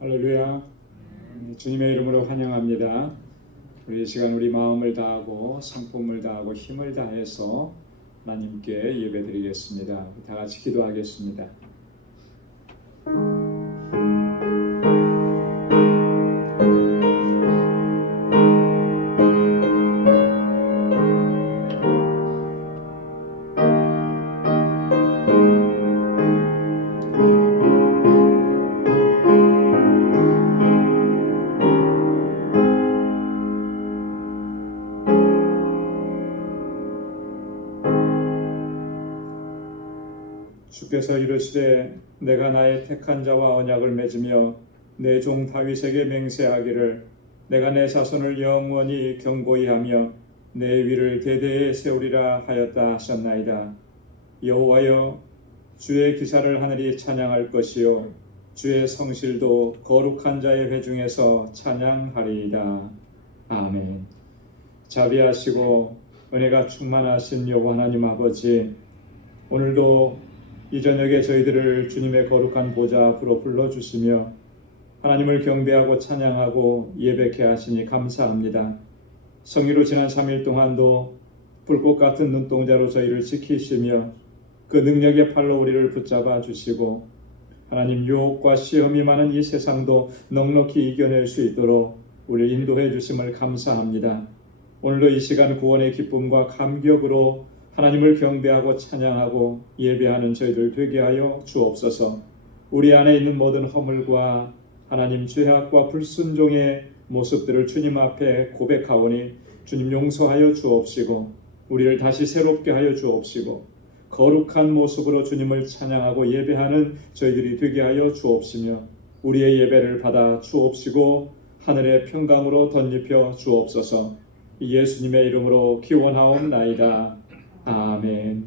할렐루야. 주님의 이름으로 환영합니다. 우리 시간 우리 마음을 다하고 성품을 다하고 힘을 다해서 하나님께 예배드리겠습니다. 다 같이 기도하겠습니다. 주께서 이르시되 내가 나의 택한 자와 언약을 맺으며 내 종 다윗에게 맹세하기를 내가 내 자손을 영원히 경고히 하며 내 위를 대대에 세우리라 하였다 하셨나이다. 여호와여, 주의 기사를 하늘이 찬양할 것이요 주의 성실도 거룩한 자의 회중에서 찬양하리이다. 아멘. 자비하시고 은혜가 충만하신 여호와 하나님 아버지, 오늘도 이 저녁에 저희들을 주님의 거룩한 보좌 앞으로 불러주시며 하나님을 경배하고 찬양하고 예배케 하시니 감사합니다. 성의로 지난 3일 동안도 불꽃 같은 눈동자로 저희를 지키시며 그 능력의 팔로 우리를 붙잡아 주시고 하나님 유혹과 시험이 많은 이 세상도 넉넉히 이겨낼 수 있도록 우리를 인도해 주심을 감사합니다. 오늘도 이 시간 구원의 기쁨과 감격으로 하나님을 경배하고 찬양하고 예배하는 저희들 되게 하여 주옵소서. 우리 안에 있는 모든 허물과 하나님 죄악과 불순종의 모습들을 주님 앞에 고백하오니 주님 용서하여 주옵시고 우리를 다시 새롭게 하여 주옵시고 거룩한 모습으로 주님을 찬양하고 예배하는 저희들이 되게 하여 주옵시며 우리의 예배를 받아 주옵시고 하늘의 평강으로 덧입혀 주옵소서. 예수님의 이름으로 기원하옵나이다. 아멘.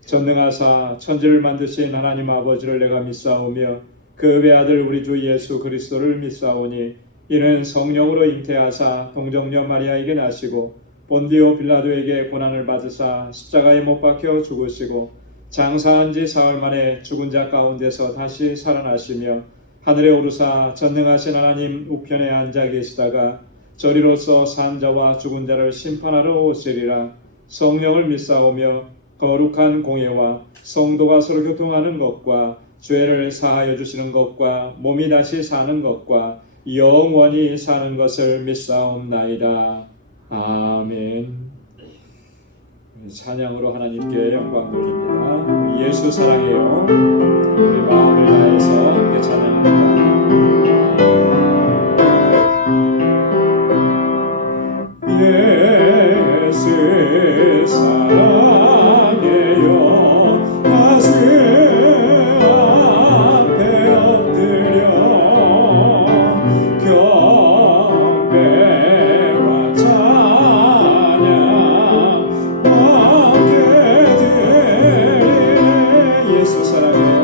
전능하사 천지를 만드신 하나님 아버지를 내가 믿사오며 그 외아들 우리 주 예수 그리스도를 믿사오니 이는 성령으로 잉태하사 동정녀 마리아에게 나시고 본디오 빌라도에게 고난을 받으사 십자가에 못 박혀 죽으시고 장사한 지 사흘 만에 죽은 자 가운데서 다시 살아나시며 하늘에 오르사 전능하신 하나님 우편에 앉아 계시다가 저리로서 산 자와 죽은 자를 심판하러 오시리라. 성령을 믿사오며 거룩한 공예와 성도가 서로 교통하는 것과 죄를 사하여 주시는 것과 몸이 다시 사는 것과 영원히 사는 것을 믿사옵나이다. 아멘. 찬양으로 하나님께 영광 돌립니다. 예수 사랑해요. 우리 마음을 다해서 함께 찬양합니다. 예수 사랑해요. 가슴 앞에 엎드려 경배와 찬양 함께 드리네. 예수 사랑해요.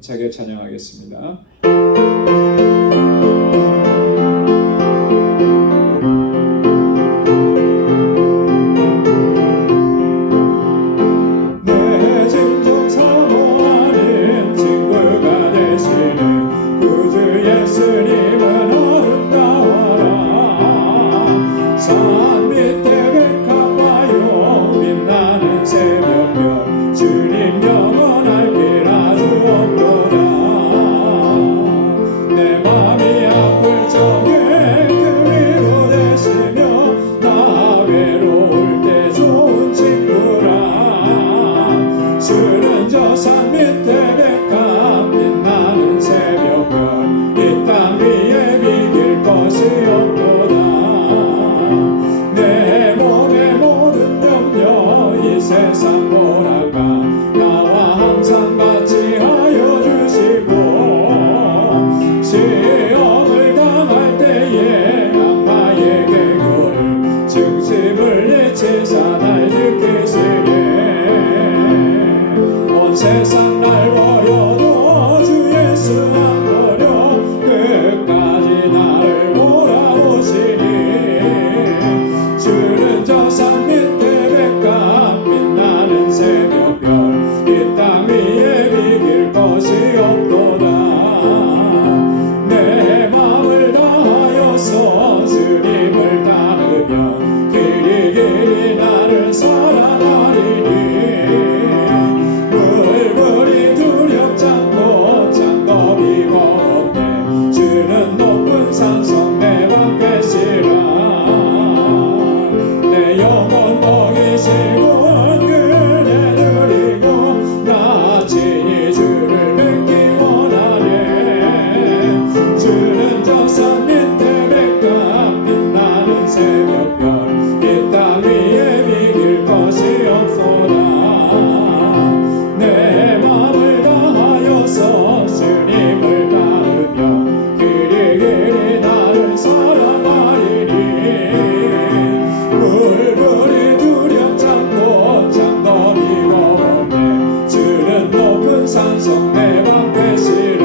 힘차게 찬양하겠습니다. 세상 날 버려도 주 예수 안 버려 끝까지 나를 몰아오시니 주는 저 산 밑에 백합 빛나는 새벽별 이 땅 위에 비길 것이 없도다 내 맘을 다하여서 주님을 따르면 길이 길이 나를 사랑하리니 산성 내 맘 계시라 내 영혼 먹이시고 그네 누리고 나 친히 주를 뵙기 원하네 주는 저 산 밑에 백합 빛나는 새벽별 이 땅 위에 비길 것이 없소다 내 맘을 다하여서 주님을 따르며 길이 나를 사랑하리니 물불이 두렵지 않고 장거리가 없네 주는 높은 산성 내 맘 계시라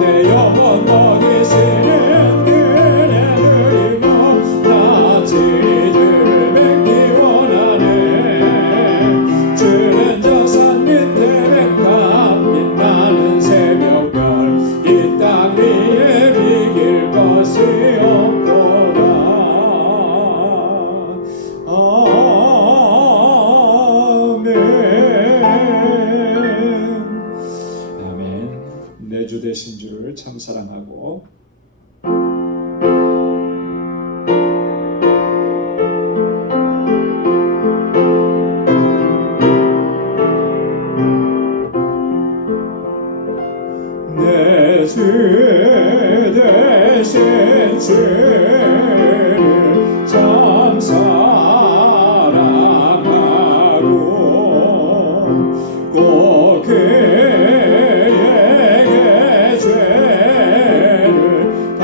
내 영혼 먹이시는 그네 누리며 나 친히 주를 뵙기 원하네 주는 저 산 밑에 백합 빛나는 새벽별 이 땅 위에 비길 것이 없도다 아멘. 내 주 되신 주를 참 사랑하고 내 주 되신 주를 참 사랑하고 꼭 그에게 죄를 다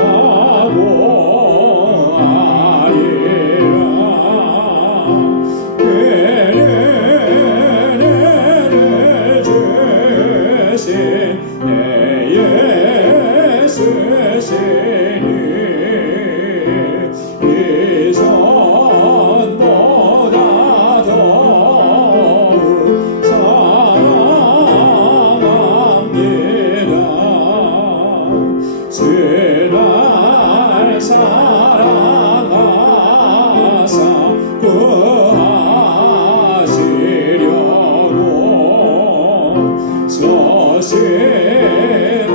보아리라 그는 은혜를 주신 내 예수시니 이전보다 더욱 사랑합니다 주날 사랑하사 구하시려고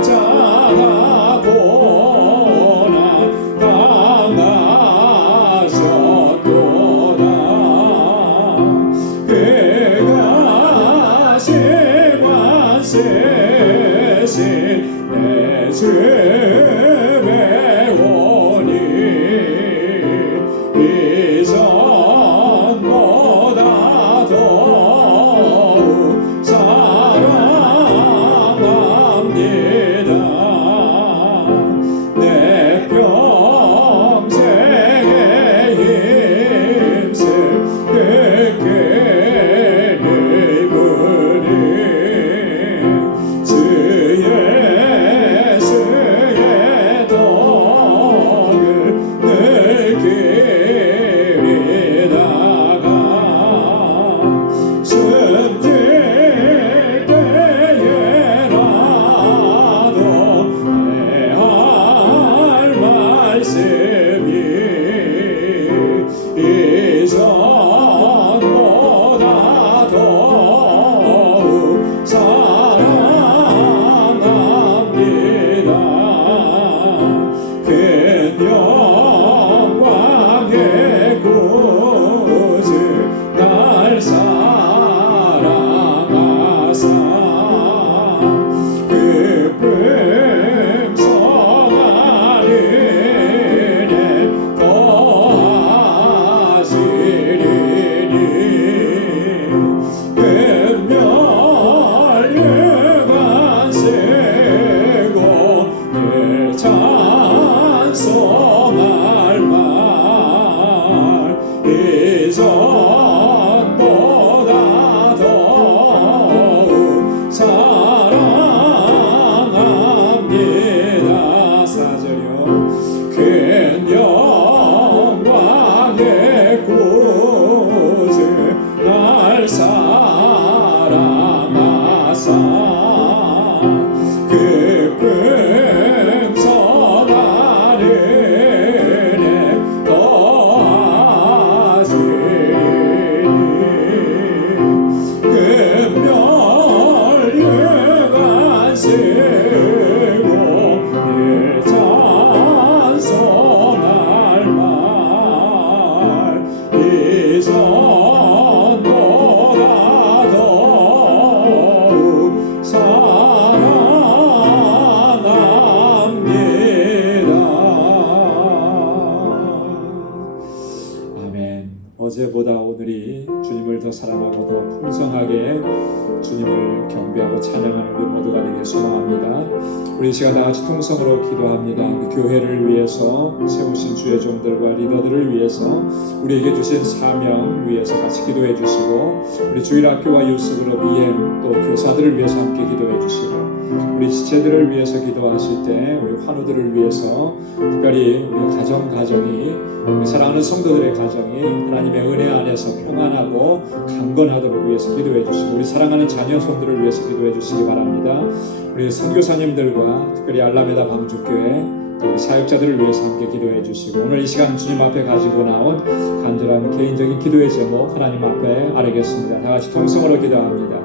십자가 고난 당하셨도다 그가 시관 세신 내 주의 원이 이전보다 더욱 사랑합니다 내 평생의 힘쓸 그의 분이 늘 찬송할 말 이전보다 더욱 사랑합니다. 아멘. 어제보다 오늘이 주님을 더 사랑하고 더 풍성하게 주님을 경배하고 찬양하는 우리 모두가 되길 소망합니다. 우리 이 시간 다 같이 통성으로 기도합니다. 우리 교회를 위해서 세우신 주의 종들과 리더들을 위해서 우리에게 주신 사명 위해서 같이 기도해 주시고, 우리 주일학교와 유스그룹 EM 또 교사들을 위해서 함께 기도해 주시고, 우리 지체들을 위해서 기도하실 때 우리 환우들을 위해서 특별히 우리 가정이 우리 사랑하는 성도들의 가정이 하나님의 은혜 안에서 평안하고 강건하도록 위해서 기도해 주시고, 우리 사랑하는 자녀 손들을 위해서 기도해 주시기 바랍니다. 우리 선교사님들과 특별히 알라메다 방주교회 우리 사역자들을 위해서 함께 기도해 주시고, 오늘 이 시간 주님 앞에 가지고 나온 간절한 개인적인 기도의 제목 하나님 앞에 아뢰겠습니다. 다 같이 통성으로 기도합니다.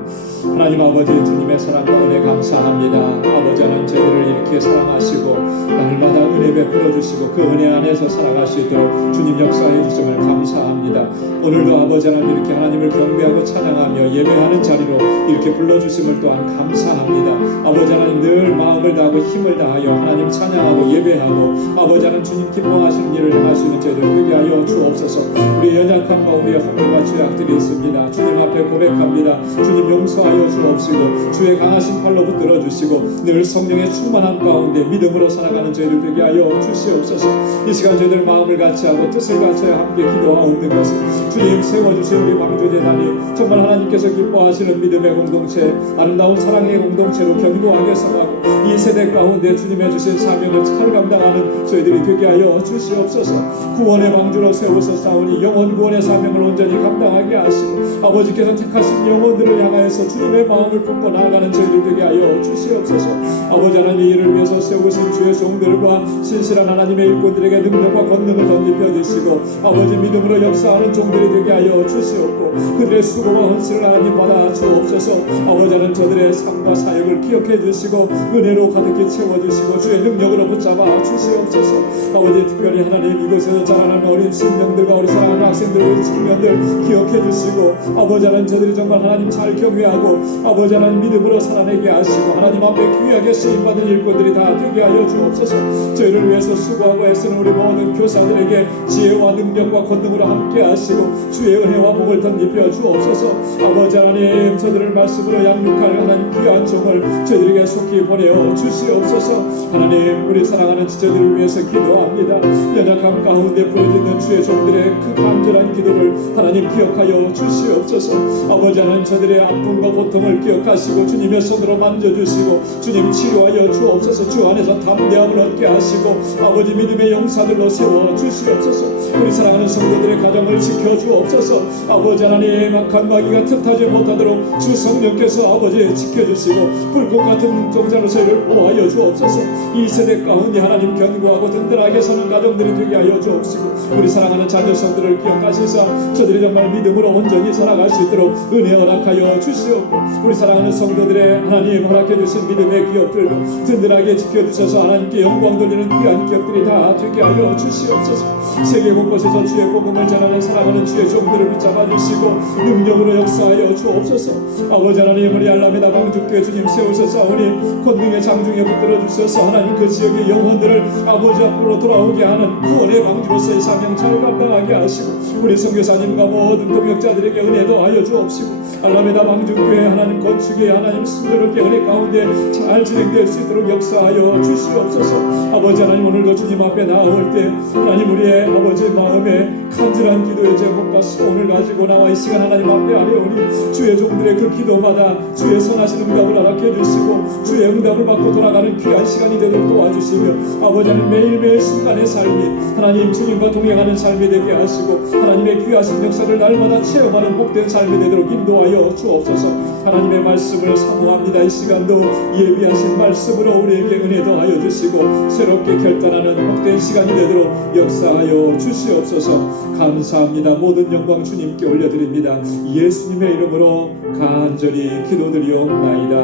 하나님 아버지, 주님의 사랑과 은혜 감사합니다. 아버지 하나님, 저희들을 이렇게 사랑하시고 날마다 은혜 베풀어 주시고 그 은혜 안에서 살아갈 수 있도록 주님 역사해 주심을 감사합니다. 오늘도 아버지 하나님 이렇게 하나님을 경배하고 찬양하며 예배하는 자리로 이렇게 불러주심을 또한 감사합니다. 아버지 하나님, 늘 마음을 다하고 힘을 다하여 하나님 찬양하고 예배하고 아버지 하나님 주님 기뻐하시는 일을 행할 수 있는 저희들 되게 하여 주옵소서. 우리 연약한 마음에 허물과 죄악들이 있습니다. 주님 앞에 고백합니다. 주님 용서하여 주옵시고 주의 강하신 팔로 붙들어 주시고 늘 성령의 충만함 가운데 믿음으로 살아가는 저희들 되게 하여 주시옵소서. 이 시간 저희들 마음을 같이하고 뜻을 같이하여 함께 기도하옵는 것을 주님 세워주신 우리 방주재단이 정말 하나님께서 기뻐하시는 믿음의 공동체, 아름다운 사랑의 공동체로 견고하게 살아가고 이 세대 가운데 주님의 주신 사명을 잘 감당하는 저희들이 되게 하여 주시옵소서. 구원의 방주로 세워서 싸우니 영원 구원의 사명을 온전히 감당하게 하시고 아버지께서 택하신 영혼들을 향하여서 주님의 마음을 품고 나아가는 저희들 되게 하여 주시옵소서. 아버지 하나님, 이를 위해서 세우신 주의 종들과 신실한 하나님의 일꾼들에게 능력과 권능을 던집혀 주시고 아버지 믿음으로 역사하는 종들이 되게 하여 주시옵고 그들의 수고와 헌신을 하나님 받아 주옵소서. 아버지 하나님, 저들의 삶과 사역을 기억해 주시고 은혜로 가득히 채워주시고 주의 능력으로 붙잡아 주시옵소서. 아버지, 특별히 하나님 이곳에서 자라는 어린 신령들과 우리 사랑하는 학생들, 우리 청년들 기억해 주시고 아버지 하나님, 저들이 정말 하나님 잘 경외하고 아버지 하나님 믿음으로 살아내게 하시고 하나님 앞에 귀하게 쓰임받은 일꾼들이 다 되게 하여 주옵소서. 저희를 위해서 수고하고 애쓰는 우리 모든 교사들에게 지혜와 능력과 권능으로 함께 하시고 주의 은혜와 복을 덧입혀 주옵소서. 아버지 하나님, 저들을 말씀으로 양육할 하나님 귀한 종을 저희들에게 속히 보내어 주시옵소서. 하나님, 우리 사랑하는 지체들을 위해서 기도합니다. 연약함 가운데 부어지는 주의 종들의 그 간절한 기도를 하나님 기억하여 주시옵소서. 아버지 하나님, 저들의 아픔과 고통을 기억하시고 주님의 손으로 만져주시고 주님 치료하여 주옵소서. 주 안에서 담대함을 얻게 하시고 아버지 믿음의 용사들로 세워 주시옵소서. 우리 사랑하는 성도들의 가정을 지켜 주옵소서. 아버지 하나님, 악한 마귀가 틈타지 못하도록 주 성령께서 아버지 지켜주시고 불꽃 같은 눈동자로 저희를 보호하여 주옵소서. 이 세대 가운데 하나님 견고하고 든든하게 서는 가정들이 되게 하여 주옵시고 우리 사랑하는 자녀성들을 기억하시사 저들이 정말 믿음으로 온전히 살아갈 수 있도록 은혜 허락하여 주시옵고 우리 사랑하는 성도들의 하나님 허락해 주신 믿음의 기업들로 든든하게 지켜주셔서 하나님께 영광 돌리는 귀한 기업들이 다 되게 하여 주시옵소서. 세계 곳곳에서 주의 복음을 전하는 사랑하는 주의 종들을 붙잡아 주시고 능력으로 역사하여 주옵소서. 아버지 하나님, 우리 알라메다 방주교회 주님 세우셔서오니 권능의 장중에 붙들어 주셔서 하나님 그 지역의 영혼들을 아버지 앞으로 돌아오게 하는 구원의 방주로서의 사명 잘 감당하게 하시고 우리 선교사님과 모든 동역자들에게 은혜 더하여 주옵시고 알라메다 방주교회 하나님 건축에 하나님 순조롭게 은혜 가운데 잘 진행될 수 있도록 역사하여 주시옵소서. 아버지 하나님, 오늘도 주님 앞에 나아올 때 하나님 우리의 아버지 마음에 간절한 기도의 제목과 소원을 가지고 나와 이 시간 하나님 앞에 아뢰오니 주의 종들의 그 기도마다 주의 선하신 응답을 허락해 주시고 주의 응답을 받고 돌아가는 귀한 시간이 되도록 도와주시며 아버지 하나님 매일매일 순간의 삶이 하나님 주님과 동행하는 삶이 되게 하시고 하나님의 귀하신 역사를 날마다 체험하는 복된 삶이 되도록 인도하여 주옵소서. 하나님의 말씀을 사모합니다. 이 시간도 예비하신 말씀으로 우리에게 은혜 더하여 주시고 새롭게 결단하는 복된 시간이 되도록 역사하여 주시옵소서. 감사합니다. 모든 영광 주님께 올려드립니다. 예수님의 이름으로 간절히 기도드리옵나이다.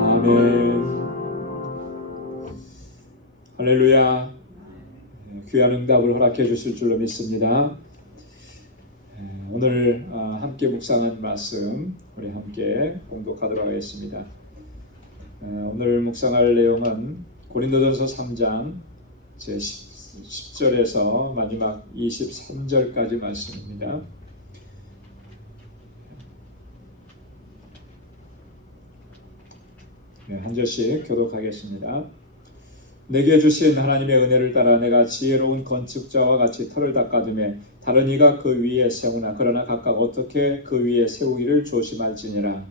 아멘. 할렐루야. 귀한 응답을 허락해 주실 줄로 믿습니다. 오늘 함께 묵상한 말씀 우리 함께 공독하도록 하겠습니다. 오늘 묵상할 내용은 고린도전서 3장 제 10절에서 마지막 23절까지 말씀입니다. 한 절씩 교독하겠습니다. 내게 주신 하나님의 은혜를 따라 내가 지혜로운 건축자와 같이 터를 닦아두매 다른 이가 그 위에 세우나 그러나 각각 어떻게 그 위에 세우기를 조심할지니라.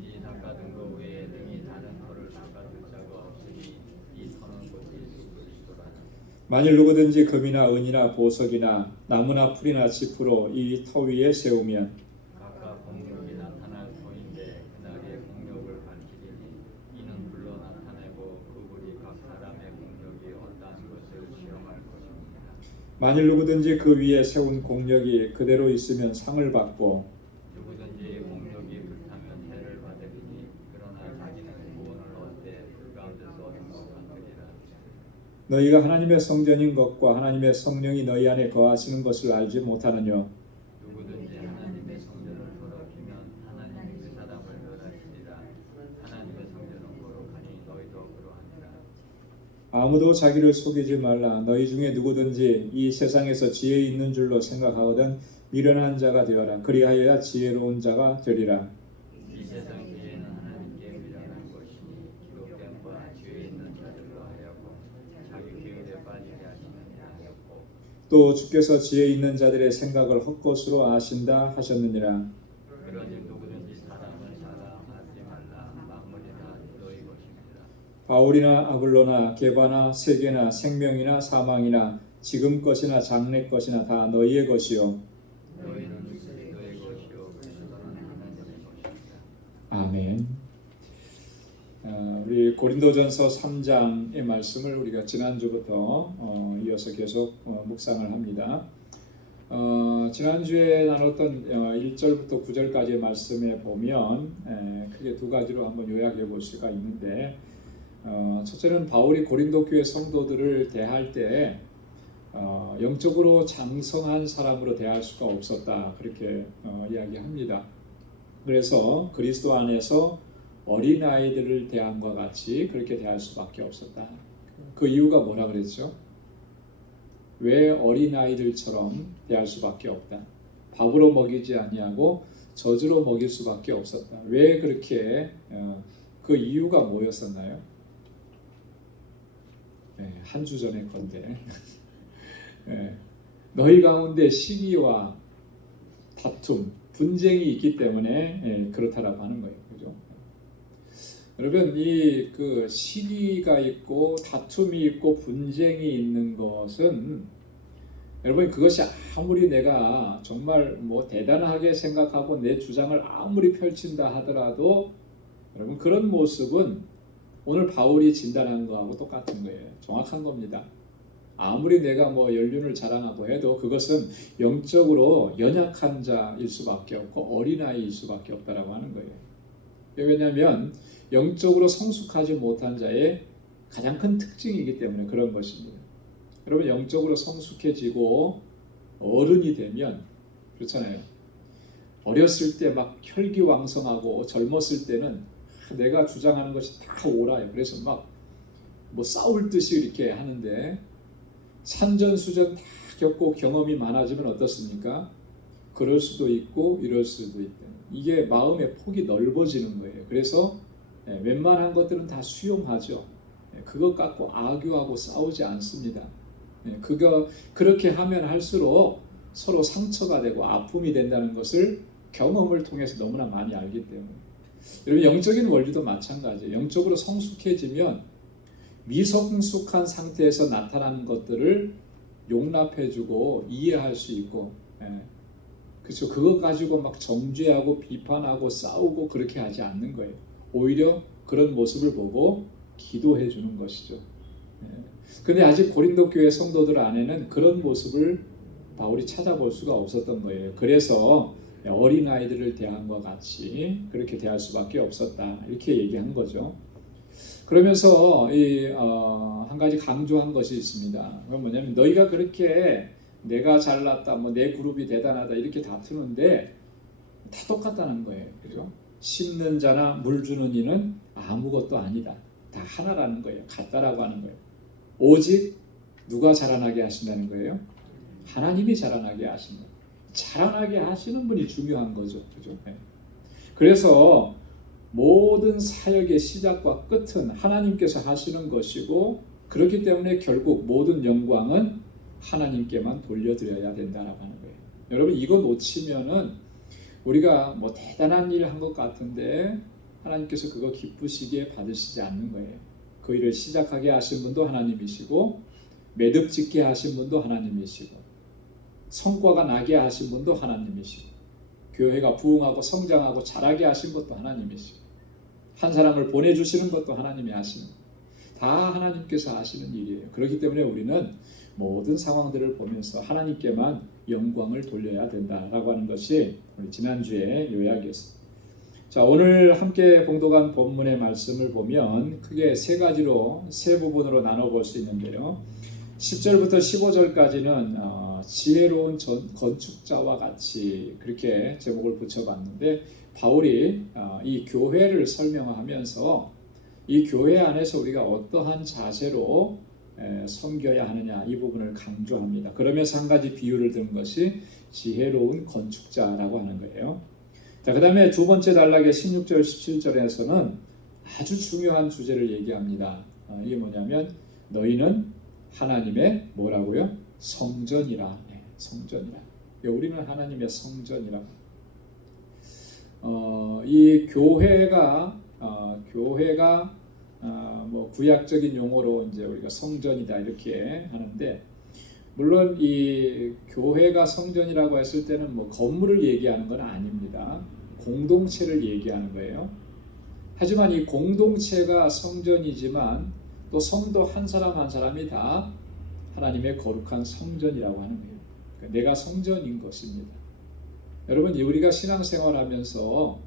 이 닦아둔 것 외에 능히 다른 터를 닦아둘 자가 없으니 이 터는 곧 예수 그리스도라니. 만일 누구든지 금이나 은이나 보석이나 나무나 풀이나 짚으로 이 터 위에 세우면 각각 공력이 나타날 터인데 그날의 공력을 밝히리니 이는 불로 나타내고 그분이 각 사람의 공력이 어떠한 것을 시험할 것입니다. 만일 누구든지 그 위에 세운 공력이 그대로 있으면 상을 받고 누구든지 공력이 불타면 해를 받으리니 그러나 자기는 구원을 얻되 그 가운데서 행복하리라. 너희가 하나님의 성전인 것과 하나님의 성령이 너희 안에 거하시는 것을 알지 못하느냐. 누구든지 하나님의 성전을 더럽히면 하나님이 그 사람을 멸하시리라. 하나님의 성전은 거룩하니 너희도 그러하니라. 아무도 자기를 속이지 말라. 너희 중에 누구든지 이 세상에서 지혜 있는 줄로 생각하거든 미련한 자가 되어라. 그리하여야 지혜로운 자가 되리라. 이 세상 지혜는 하나님께 미련한 것이니 기록된 바 지혜 있는 자들로 하여금 자기 계율에 빠지게 하시느니라 하였고 또 주께서 지혜 있는 자들의 생각을 헛것으로 아신다 하셨느니라. 그러니 누구든지 사람을 사랑하지 말라. 만물이 다 너희 것입니다. 바울이나 아볼로나 게바나 세계나 생명이나 사망이나 지금 것이나 장래 것이나 다 너희의 것이요. 너희는 그리스도의 것이요 그리스도는 하나님의 것입니다. 아멘. 우리 고린도전서 3장의 말씀을 우리가 지난주부터 이어서 계속 묵상을 합니다. 지난주에 나눴던 1절부터 9절까지의 말씀에 보면 크게 두 가지로 한번 요약해 볼 수가 있는데, 첫째는 바울이 고린도 교회 성도들을 대할 때 영적으로 장성한 사람으로 대할 수가 없었다, 그렇게 이야기합니다. 그래서 그리스도 안에서 어린아이들을 대함과 같이 그렇게 대할 수밖에 없었다. 그 이유가 뭐라 그랬죠? 왜 어린아이들처럼 대할 수밖에 없다. 밥으로 먹이지 아니하고 젖으로 먹일 수밖에 없었다. 왜 그렇게 그 이유가 뭐였었나요? 한 주 전의 건데 너희 가운데 시기와 다툼, 분쟁이 있기 때문에 그렇다라고 하는 거예요. 그죠? 여러분, 이 그 시기가 있고 다툼이 있고 분쟁이 있는 것은, 여러분, 그것이 아무리 내가 정말 뭐 대단하게 생각하고 내 주장을 아무리 펼친다 하더라도 여러분, 그런 모습은 오늘 바울이 진단한 거하고 똑같은 거예요. 정확한 겁니다. 아무리 내가 뭐 연륜을 자랑하고 해도 그것은 영적으로 연약한 자일 수밖에 없고 어린아이일 수밖에 없다라고 하는 거예요. 왜냐하면 영적으로 성숙하지 못한 자의 가장 큰 특징이기 때문에 그런 것입니다. 여러분, 영적으로 성숙해지고 어른이 되면 그렇잖아요. 어렸을 때 막 혈기왕성하고 젊었을 때는 내가 주장하는 것이 다 옳아요. 그래서 막 뭐 싸울 듯이 이렇게 하는데 산전수전 다 겪고 경험이 많아지면 어떻습니까? 그럴 수도 있고 이럴 수도 있다. 이게 마음의 폭이 넓어지는 거예요. 그래서 웬만한 것들은 다 수용하죠. 그것 갖고 악유하고 싸우지 않습니다. 그거 그렇게 하면 할수록 서로 상처가 되고 아픔이 된다는 것을 경험을 통해서 너무나 많이 알기 때문에. 여러분, 영적인 원리도 마찬가지예요. 영적으로 성숙해지면 미성숙한 상태에서 나타나는 것들을 용납해주고 이해할 수 있고, 그렇죠. 그것 가지고 막 정죄하고 비판하고 싸우고 그렇게 하지 않는 거예요. 오히려 그런 모습을 보고 기도해 주는 것이죠. 근데 아직 고린도 교회 성도들 안에는 그런 모습을 바울이 찾아볼 수가 없었던 거예요. 그래서 어린아이들을 대함과 같이 그렇게 대할 수밖에 없었다, 이렇게 얘기한 거죠. 그러면서 한 가지 강조한 것이 있습니다. 그건 뭐냐면 너희가 그렇게 내가 잘났다, 뭐 내 그룹이 대단하다 이렇게 다투는데 다 똑같다는 거예요. 그죠? 심는 자나 물 주는 이는 아무것도 아니다. 다 하나라는 거예요. 같다라고 하는 거예요. 오직 누가 자라나게 하신다는 거예요? 하나님이 자라나게 하신다. 자라나게 하시는 분이 중요한 거죠. 그죠? 네. 그래서 모든 사역의 시작과 끝은 하나님께서 하시는 것이고 그렇기 때문에 결국 모든 영광은 하나님께만 돌려드려야 된다라고 하는 거예요. 여러분 이거 놓치면은 우리가 뭐 대단한 일 한 것 같은데 하나님께서 그거 기쁘시게 받으시지 않는 거예요. 그 일을 시작하게 하신 분도 하나님이시고 매듭 짓게 하신 분도 하나님이시고 성과가 나게 하신 분도 하나님이시고 교회가 부흥하고 성장하고 자라게 하신 것도 하나님이시고 한 사람을 보내주시는 것도 하나님이 하시는 다 하나님께서 하시는 일이에요. 그렇기 때문에 우리는 모든 상황들을 보면서 하나님께만 영광을 돌려야 된다라고 하는 것이 우리 지난주에 요약이었습니다. 자, 오늘 함께 봉독한 본문의 말씀을 보면 크게 세 부분으로 나눠볼 수 있는데요. 10절부터 15절까지는 지혜로운 건축자와 같이 그렇게 제목을 붙여봤는데 바울이 이 교회를 설명하면서 이 교회 안에서 우리가 어떠한 자세로 섬겨야 하느냐 이 부분을 강조합니다. 그러면서 한 가지 비유를 든 것이 지혜로운 건축자라고 하는 거예요. 자, 그 다음에 두 번째 단락의 16절 17절에서는 아주 중요한 주제를 얘기합니다. 이게 뭐냐면 너희는 하나님의 뭐라고요? 성전이라. 네, 성전이라. 우리는 하나님의 성전이라. 이 교회가 뭐 구약적인 용어로 이제 우리가 성전이다 이렇게 하는데 물론 이 교회가 성전이라고 했을 때는 뭐 건물을 얘기하는 건 아닙니다. 공동체를 얘기하는 거예요. 하지만 이 공동체가 성전이지만 또 성도 한 사람 한 사람이 다 하나님의 거룩한 성전이라고 하는 거예요. 그러니까 내가 성전인 것입니다. 여러분 우리가 신앙생활하면서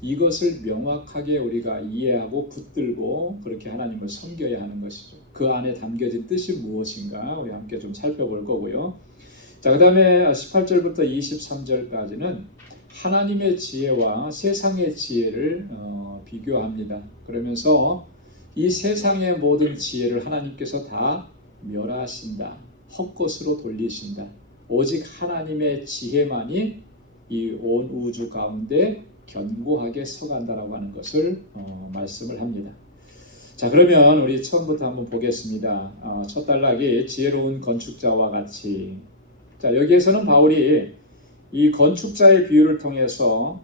이것을 명확하게 우리가 이해하고 붙들고 그렇게 하나님을 섬겨야 하는 것이죠. 그 안에 담겨진 뜻이 무엇인가 우리 함께 좀 살펴볼 거고요. 자, 그 다음에 18절부터 23절까지는 하나님의 지혜와 세상의 지혜를 비교합니다. 그러면서 이 세상의 모든 지혜를 하나님께서 다 멸하신다. 헛것으로 돌리신다. 오직 하나님의 지혜만이 이 온 우주 가운데 견고하게 서간다라고 하는 것을 말씀을 합니다. 자, 그러면 우리 처음부터 한번 보겠습니다. 첫 단락이 지혜로운 건축자와 같이. 자, 여기에서는 바울이 이 건축자의 비유를 통해서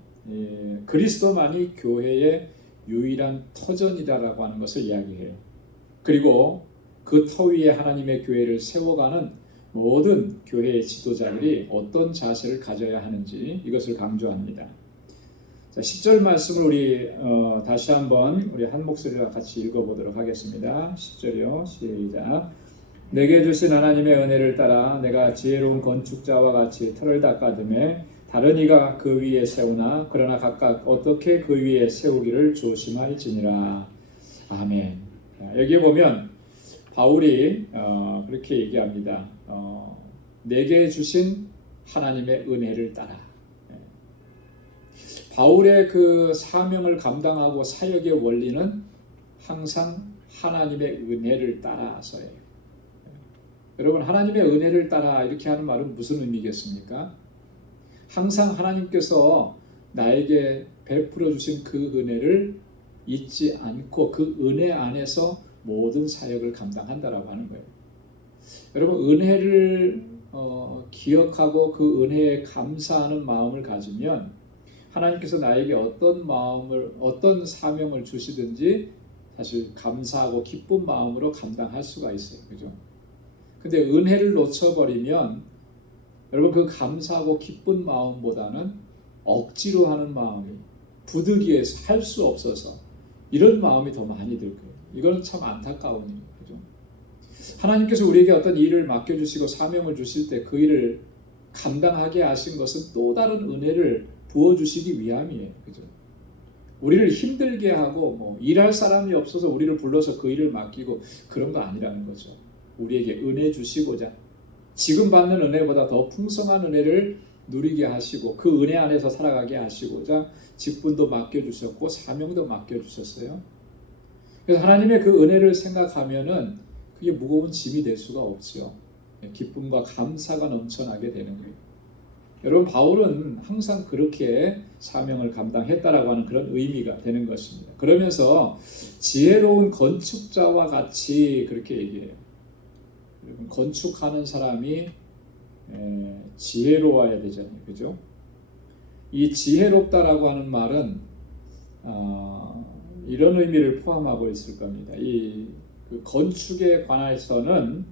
그리스도만이 교회의 유일한 터전이다라고 하는 것을 이야기해요. 그리고 그 터 위에 하나님의 교회를 세워가는 모든 교회의 지도자들이 어떤 자세를 가져야 하는지 이것을 강조합니다. 자, 10절 말씀을 우리 다시 한번 우리 한 목소리로 같이 읽어보도록 하겠습니다. 10절이요. 시작. 내게 주신 하나님의 은혜를 따라 내가 지혜로운 건축자와 같이 터를 닦아두매 다른 이가 그 위에 세우나 그러나 각각 어떻게 그 위에 세우기를 조심할지니라. 아멘. 여기에 보면 바울이 그렇게 얘기합니다. 내게 주신 하나님의 은혜를 따라. 바울의 그 사명을 감당하고 사역의 원리는 항상 하나님의 은혜를 따라서예요. 여러분 하나님의 은혜를 따라 이렇게 하는 말은 무슨 의미겠습니까? 항상 하나님께서 나에게 베풀어 주신 그 은혜를 잊지 않고 그 은혜 안에서 모든 사역을 감당한다라고 하는 거예요. 여러분 은혜를 기억하고 그 은혜에 감사하는 마음을 가지면 하나님께서 나에게 어떤 사명을 주시든지 사실 감사하고 기쁜 마음으로 감당할 수가 있어요. 그죠? 근데 은혜를 놓쳐버리면 여러분 그 감사하고 기쁜 마음보다는 억지로 하는 마음이 부득이해서 할 수 없어서 이런 마음이 더 많이 들 거예요. 이거는 참 안타까운 일이에요. 그죠? 하나님께서 우리에게 어떤 일을 맡겨주시고 사명을 주실 때 그 일을 감당하게 하신 것은 또 다른 은혜를 부어주시기 위함이에요. 그죠? 우리를 힘들게 하고 뭐 일할 사람이 없어서 우리를 불러서 그 일을 맡기고 그런 거 아니라는 거죠. 우리에게 은혜 주시고자 지금 받는 은혜보다 더 풍성한 은혜를 누리게 하시고 그 은혜 안에서 살아가게 하시고자 직분도 맡겨주셨고 사명도 맡겨주셨어요. 그래서 하나님의 그 은혜를 생각하면은 그게 무거운 짐이 될 수가 없죠. 기쁨과 감사가 넘쳐나게 되는 거예요. 여러분 바울은 항상 그렇게 사명을 감당했다라고 하는 그런 의미가 되는 것입니다. 그러면서 지혜로운 건축자와 같이 그렇게 얘기해요. 여러분 건축하는 사람이 지혜로워야 되잖아요, 그죠? 이 지혜롭다라고 하는 말은 이런 의미를 포함하고 있을 겁니다. 그 건축에 관해서는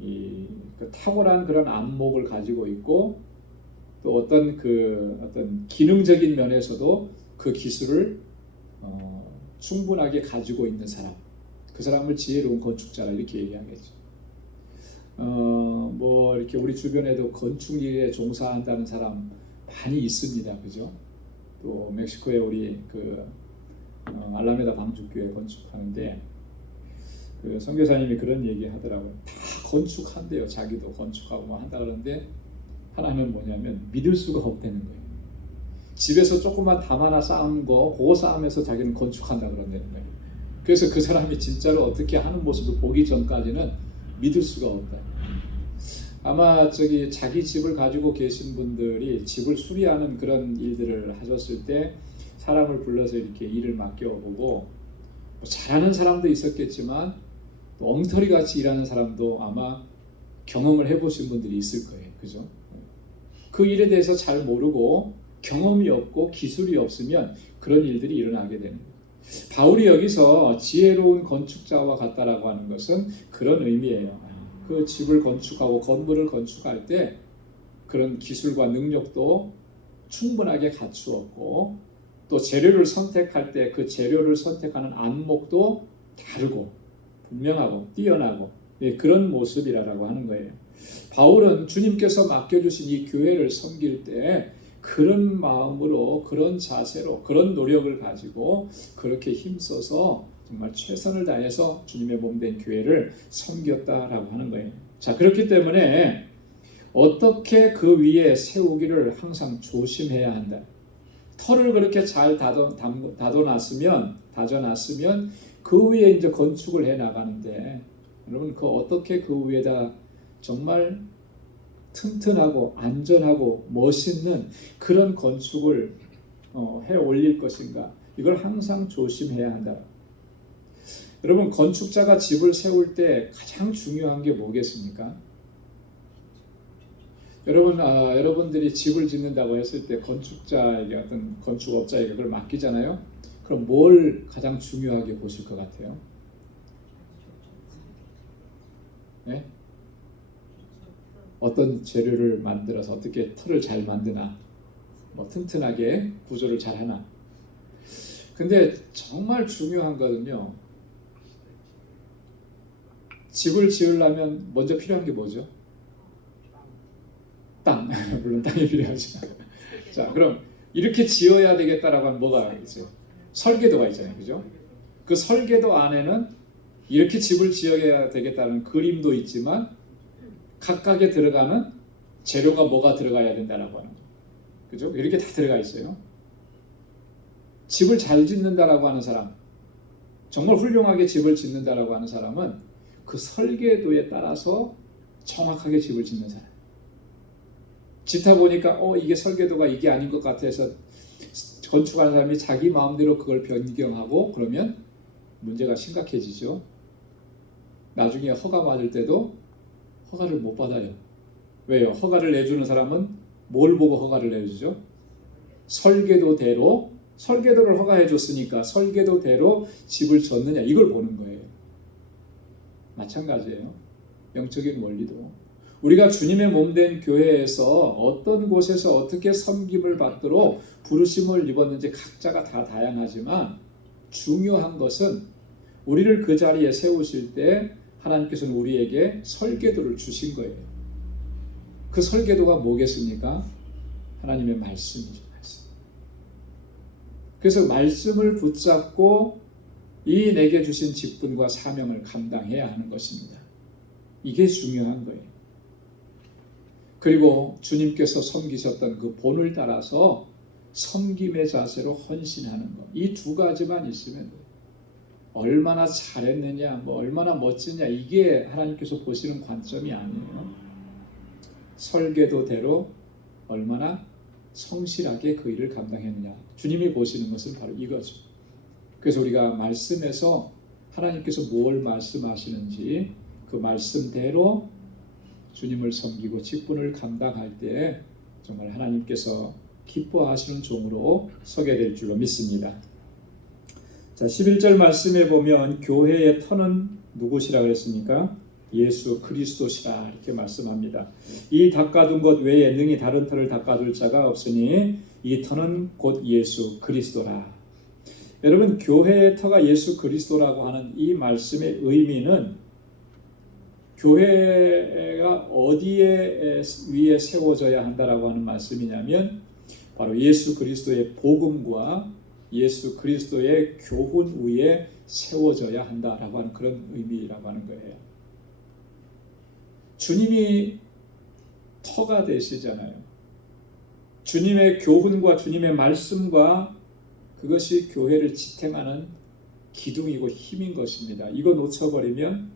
그 탁월한 그런 안목을 가지고 있고 또 어떤 기능적인 면에서도 그 기술을 충분하게 가지고 있는 사람, 그 사람을 지혜로운 건축자라 이렇게 얘기하겠죠. 뭐 이렇게 우리 주변에도 건축 일에 종사한다는 사람 많이 있습니다, 그죠? 또 멕시코에 우리 알라메다 방주교회 건축하는데 그 선교사님이 그런 얘기 하더라고요. 다 건축한대요. 자기도 건축하고 뭐 한다 그러는데 하나는 뭐냐면 믿을 수가 없다는 거예요. 집에서 조그만 담 하나 쌓은 거 그거 쌓으면서 자기는 건축한다 그런다는 거예요. 그래서 그 사람이 진짜로 어떻게 하는 모습을 보기 전까지는 믿을 수가 없다. 아마 자기 집을 가지고 계신 분들이 집을 수리하는 그런 일들을 하셨을 때 사람을 불러서 이렇게 일을 맡겨보고 뭐 잘하는 사람도 있었겠지만 또 엉터리 같이 일하는 사람도 아마 경험을 해보신 분들이 있을 거예요, 그죠? 그 일에 대해서 잘 모르고 경험이 없고 기술이 없으면 그런 일들이 일어나게 되는 거예요. 바울이 여기서 지혜로운 건축자와 같다라고 하는 것은 그런 의미예요. 그 집을 건축하고 건물을 건축할 때 그런 기술과 능력도 충분하게 갖추었고 또 재료를 선택할 때 그 재료를 선택하는 안목도 다르고 분명하고 뛰어나고 그런 모습이라고 하는 거예요. 바울은 주님께서 맡겨주신 이 교회를 섬길 때 그런 마음으로 그런 자세로 그런 노력을 가지고 그렇게 힘써서 정말 최선을 다해서 주님의 몸된 교회를 섬겼다라고 하는 거예요. 자, 그렇기 때문에 어떻게 그 위에 세우기를 항상 조심해야 한다. 털을 그렇게 잘 다져놨으면 그 위에 이제 건축을 해 나가는데 여러분 어떻게 그 위에다 정말 튼튼하고 안전하고 멋있는 그런 건축을 해 올릴 것인가? 이걸 항상 조심해야 한다. 여러분 건축자가 집을 세울 때 가장 중요한 게 뭐겠습니까? 여러분들이 집을 짓는다고 했을 때 건축자에게 어떤 건축업자에게 그걸 맡기잖아요. 그럼 뭘 가장 중요하게 보실 것 같아요? 네? 어떤 재료를 만들어서 어떻게 털을 잘 만드나, 뭐 튼튼하게 구조를 잘 하나. 근데 정말 중요한 거는요. 집을 지으려면 먼저 필요한 게 뭐죠? 땅. 물론 땅이 필요하죠. 자, 그럼 이렇게 지어야 되겠다라고 하면 뭐가 있어요? 설계도가 있잖아요, 그죠? 그 설계도 안에는 이렇게 집을 지어야 되겠다는 그림도 있지만 각각에 들어가는 재료가 뭐가 들어가야 된다라고 하는 거죠. 그죠? 이렇게 다 들어가 있어요. 집을 잘 짓는다라고 하는 사람, 정말 훌륭하게 집을 짓는다라고 하는 사람은 그 설계도에 따라서 정확하게 집을 짓는 사람. 짓다 보니까 이게 설계도가 이게 아닌 것 같아서 건축하는 사람이 자기 마음대로 그걸 변경하고 그러면 문제가 심각해지죠. 나중에 허가 받을 때도 허가를 못 받아요. 왜요? 허가를 내주는 사람은 뭘 보고 허가를 내주죠? 설계도대로 설계도를 허가해 줬으니까 설계도대로 집을 졌느냐 이걸 보는 거예요. 마찬가지예요. 영적인 원리도 우리가 주님의 몸된 교회에서 어떤 곳에서 어떻게 섬김을 받도록 부르심을 입었는지 각자가 다 다양하지만 중요한 것은 우리를 그 자리에 세우실 때 하나님께서는 우리에게 설계도를 주신 거예요. 그 설계도가 뭐겠습니까? 하나님의 말씀이죠. 말씀. 그래서 말씀을 붙잡고 이 내게 주신 직분과 사명을 감당해야 하는 것입니다. 이게 중요한 거예요. 그리고 주님께서 섬기셨던 그 본을 따라서 섬김의 자세로 헌신하는 것. 이 두 가지만 있으면 돼요. 얼마나 잘했느냐, 얼마나 멋지냐, 이게 하나님께서 보시는 관점이 아니에요. 설계도대로 얼마나 성실하게 그 일을 감당했느냐. 주님이 보시는 것은 바로 이거죠. 그래서 우리가 말씀에서 하나님께서 뭘 말씀하시는지 그 말씀대로 주님을 섬기고 직분을 감당할 때 정말 하나님께서 기뻐하시는 종으로 서게 될 줄로 믿습니다. 자, 11절 말씀에 보면 교회의 터는 누구시라 그랬습니까? 예수 그리스도시라 이렇게 말씀합니다. 이 닦아둔 것 외에 능히 다른 터를 닦아둘 자가 없으니 이 터는 곧 예수 그리스도라. 여러분, 교회의 터가 예수 그리스도라고 하는 이 말씀의 의미는 교회가 어디에 위에 세워져야 한다라고 하는 말씀이냐면 바로 예수 그리스도의 복음과 예수 그리스도의 교훈 위에 세워져야 한다라고 하는 그런 의미라고 하는 거예요. 주님이 터가 되시잖아요. 주님의 교훈과 주님의 말씀과 그것이 교회를 지탱하는 기둥이고 힘인 것입니다. 이거 놓쳐버리면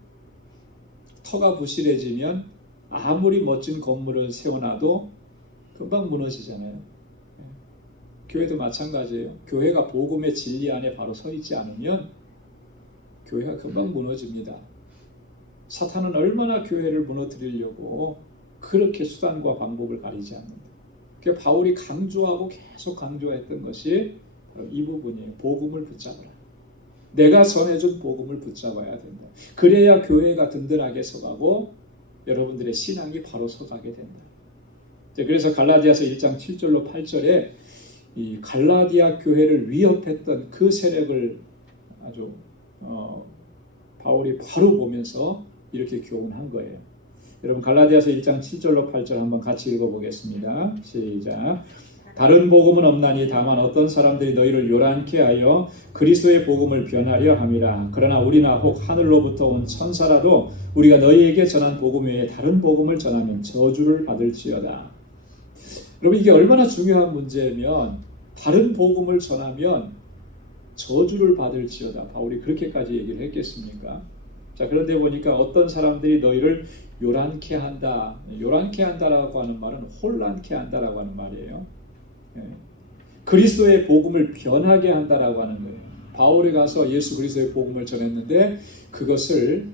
터가 부실해지면 아무리 멋진 건물을 세워놔도 금방 무너지잖아요. 교회도 마찬가지예요. 교회가 복음의 진리 안에 바로 서 있지 않으면 교회가 금방 무너집니다. 사탄은 얼마나 교회를 무너뜨리려고 그렇게 수단과 방법을 가리지 않는다. 그러니까 바울이 강조하고 계속 강조했던 것이 이 부분이에요. 복음을 붙잡으라. 내가 전해준 복음을 붙잡아야 된다. 그래야 교회가 든든하게 서가고 여러분들의 신앙이 바로 서가게 된다. 그래서 갈라디아서 1장 7절로 8절에 이 갈라디아 교회를 위협했던 그 세력을 아주 바울이 바로 보면서 이렇게 교훈한 거예요. 여러분, 갈라디아서 1장 7절로 8절 한번 같이 읽어보겠습니다. 시작. 다른 복음은 없나니 다만 어떤 사람들이 너희를 요란케 하여 그리스도의 복음을 변하려 함이라. 그러나 우리나 혹 하늘로부터 온 천사라도 우리가 너희에게 전한 복음 외에 다른 복음을 전하면 저주를 받을지어다. 여러분, 이게 얼마나 중요한 문제면 다른 복음을 전하면 저주를 받을지어다. 바울이 그렇게까지 얘기를 했겠습니까? 자, 그런데 보니까 어떤 사람들이 너희를 요란케 한다. 요란케 한다라고 하는 말은 혼란케 한다라고 하는 말이에요. 그리스도의 복음을 변하게 한다라고 하는 거예요. 바울이 가서 예수 그리스도의 복음을 전했는데 그것을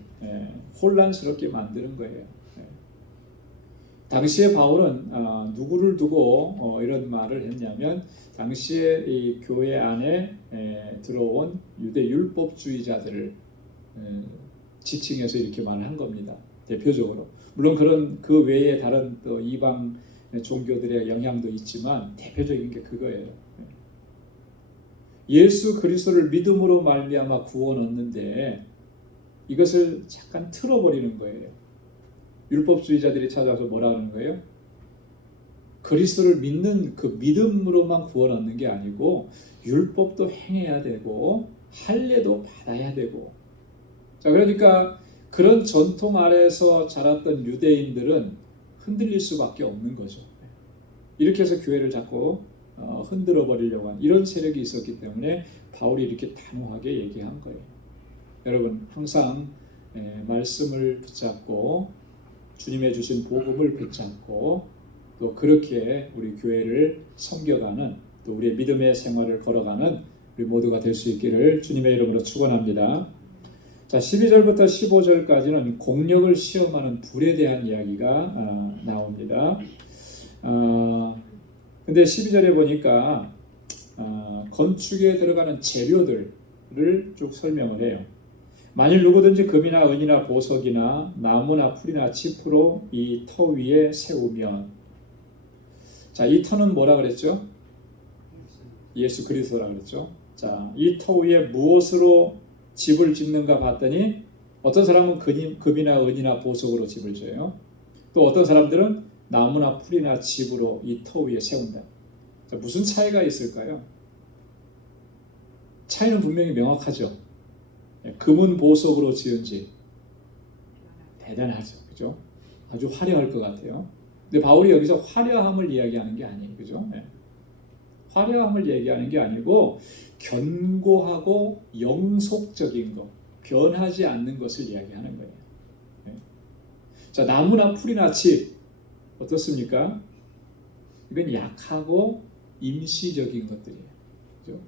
혼란스럽게 만드는 거예요. 당시에 바울은 누구를 두고 이런 말을 했냐면 당시에 이 교회 안에 들어온 유대 율법주의자들을 지칭해서 이렇게 말을 한 겁니다. 대표적으로. 물론 그 외에 다른 또 이방 종교들의 영향도 있지만 대표적인 게 그거예요. 예수 그리스도를 믿음으로 말미암아 구원 얻는데 이것을 잠깐 틀어버리는 거예요. 율법주의자들이 찾아와서 뭐라 하는 거예요? 그리스도를 믿는 그 믿음으로만 구원 얻는 게 아니고 율법도 행해야 되고 할례도 받아야 되고. 자, 그러니까 그런 전통 아래에서 자랐던 유대인들은 흔들릴 수밖에 없는 거죠. 이렇게 해서 교회를 자꾸 흔들어 버리려고 하는 이런 세력이 있었기 때문에 바울이 이렇게 단호하게 얘기한 거예요. 여러분, 항상 말씀을 붙잡고 주님의 주신 복음을 붙잡고 또 그렇게 우리 교회를 섬겨가는 또 우리의 믿음의 생활을 걸어가는 우리 모두가 될 수 있기를 주님의 이름으로 축원합니다. 자, 12절부터 15절까지는 공력을 시험하는 불에 대한 이야기가 나옵니다. 근데 12절에 보니까 건축에 들어가는 재료들을 쭉 설명을 해요. 만일 누구든지 금이나 은이나 보석이나 나무나 풀이나 짚으로 이 터 위에 세우면, 자, 이 터는 뭐라 그랬죠? 예수 그리스도라 그랬죠. 자, 이 터 위에 무엇으로 집을 짓는가 봤더니 어떤 사람은 금이나 은이나 보석으로 집을 지어요. 또 어떤 사람들은 나무나 풀이나 짚으로 이 터 위에 세운다. 자, 무슨 차이가 있을까요? 차이는 분명히 명확하죠. 금은 보석으로 지은 집 대단하죠, 그죠? 아주 화려할 것 같아요. 근데 바울이 여기서 화려함을 이야기하는 게 아니에요, 그죠? 화려함을 얘기하는 게 아니고 견고하고 영속적인 것, 변하지 않는 것을 이야기하는 거예요. 자, 나무나 풀이나 집 어떻습니까? 이건 약하고 임시적인 것들이에요. 그죠?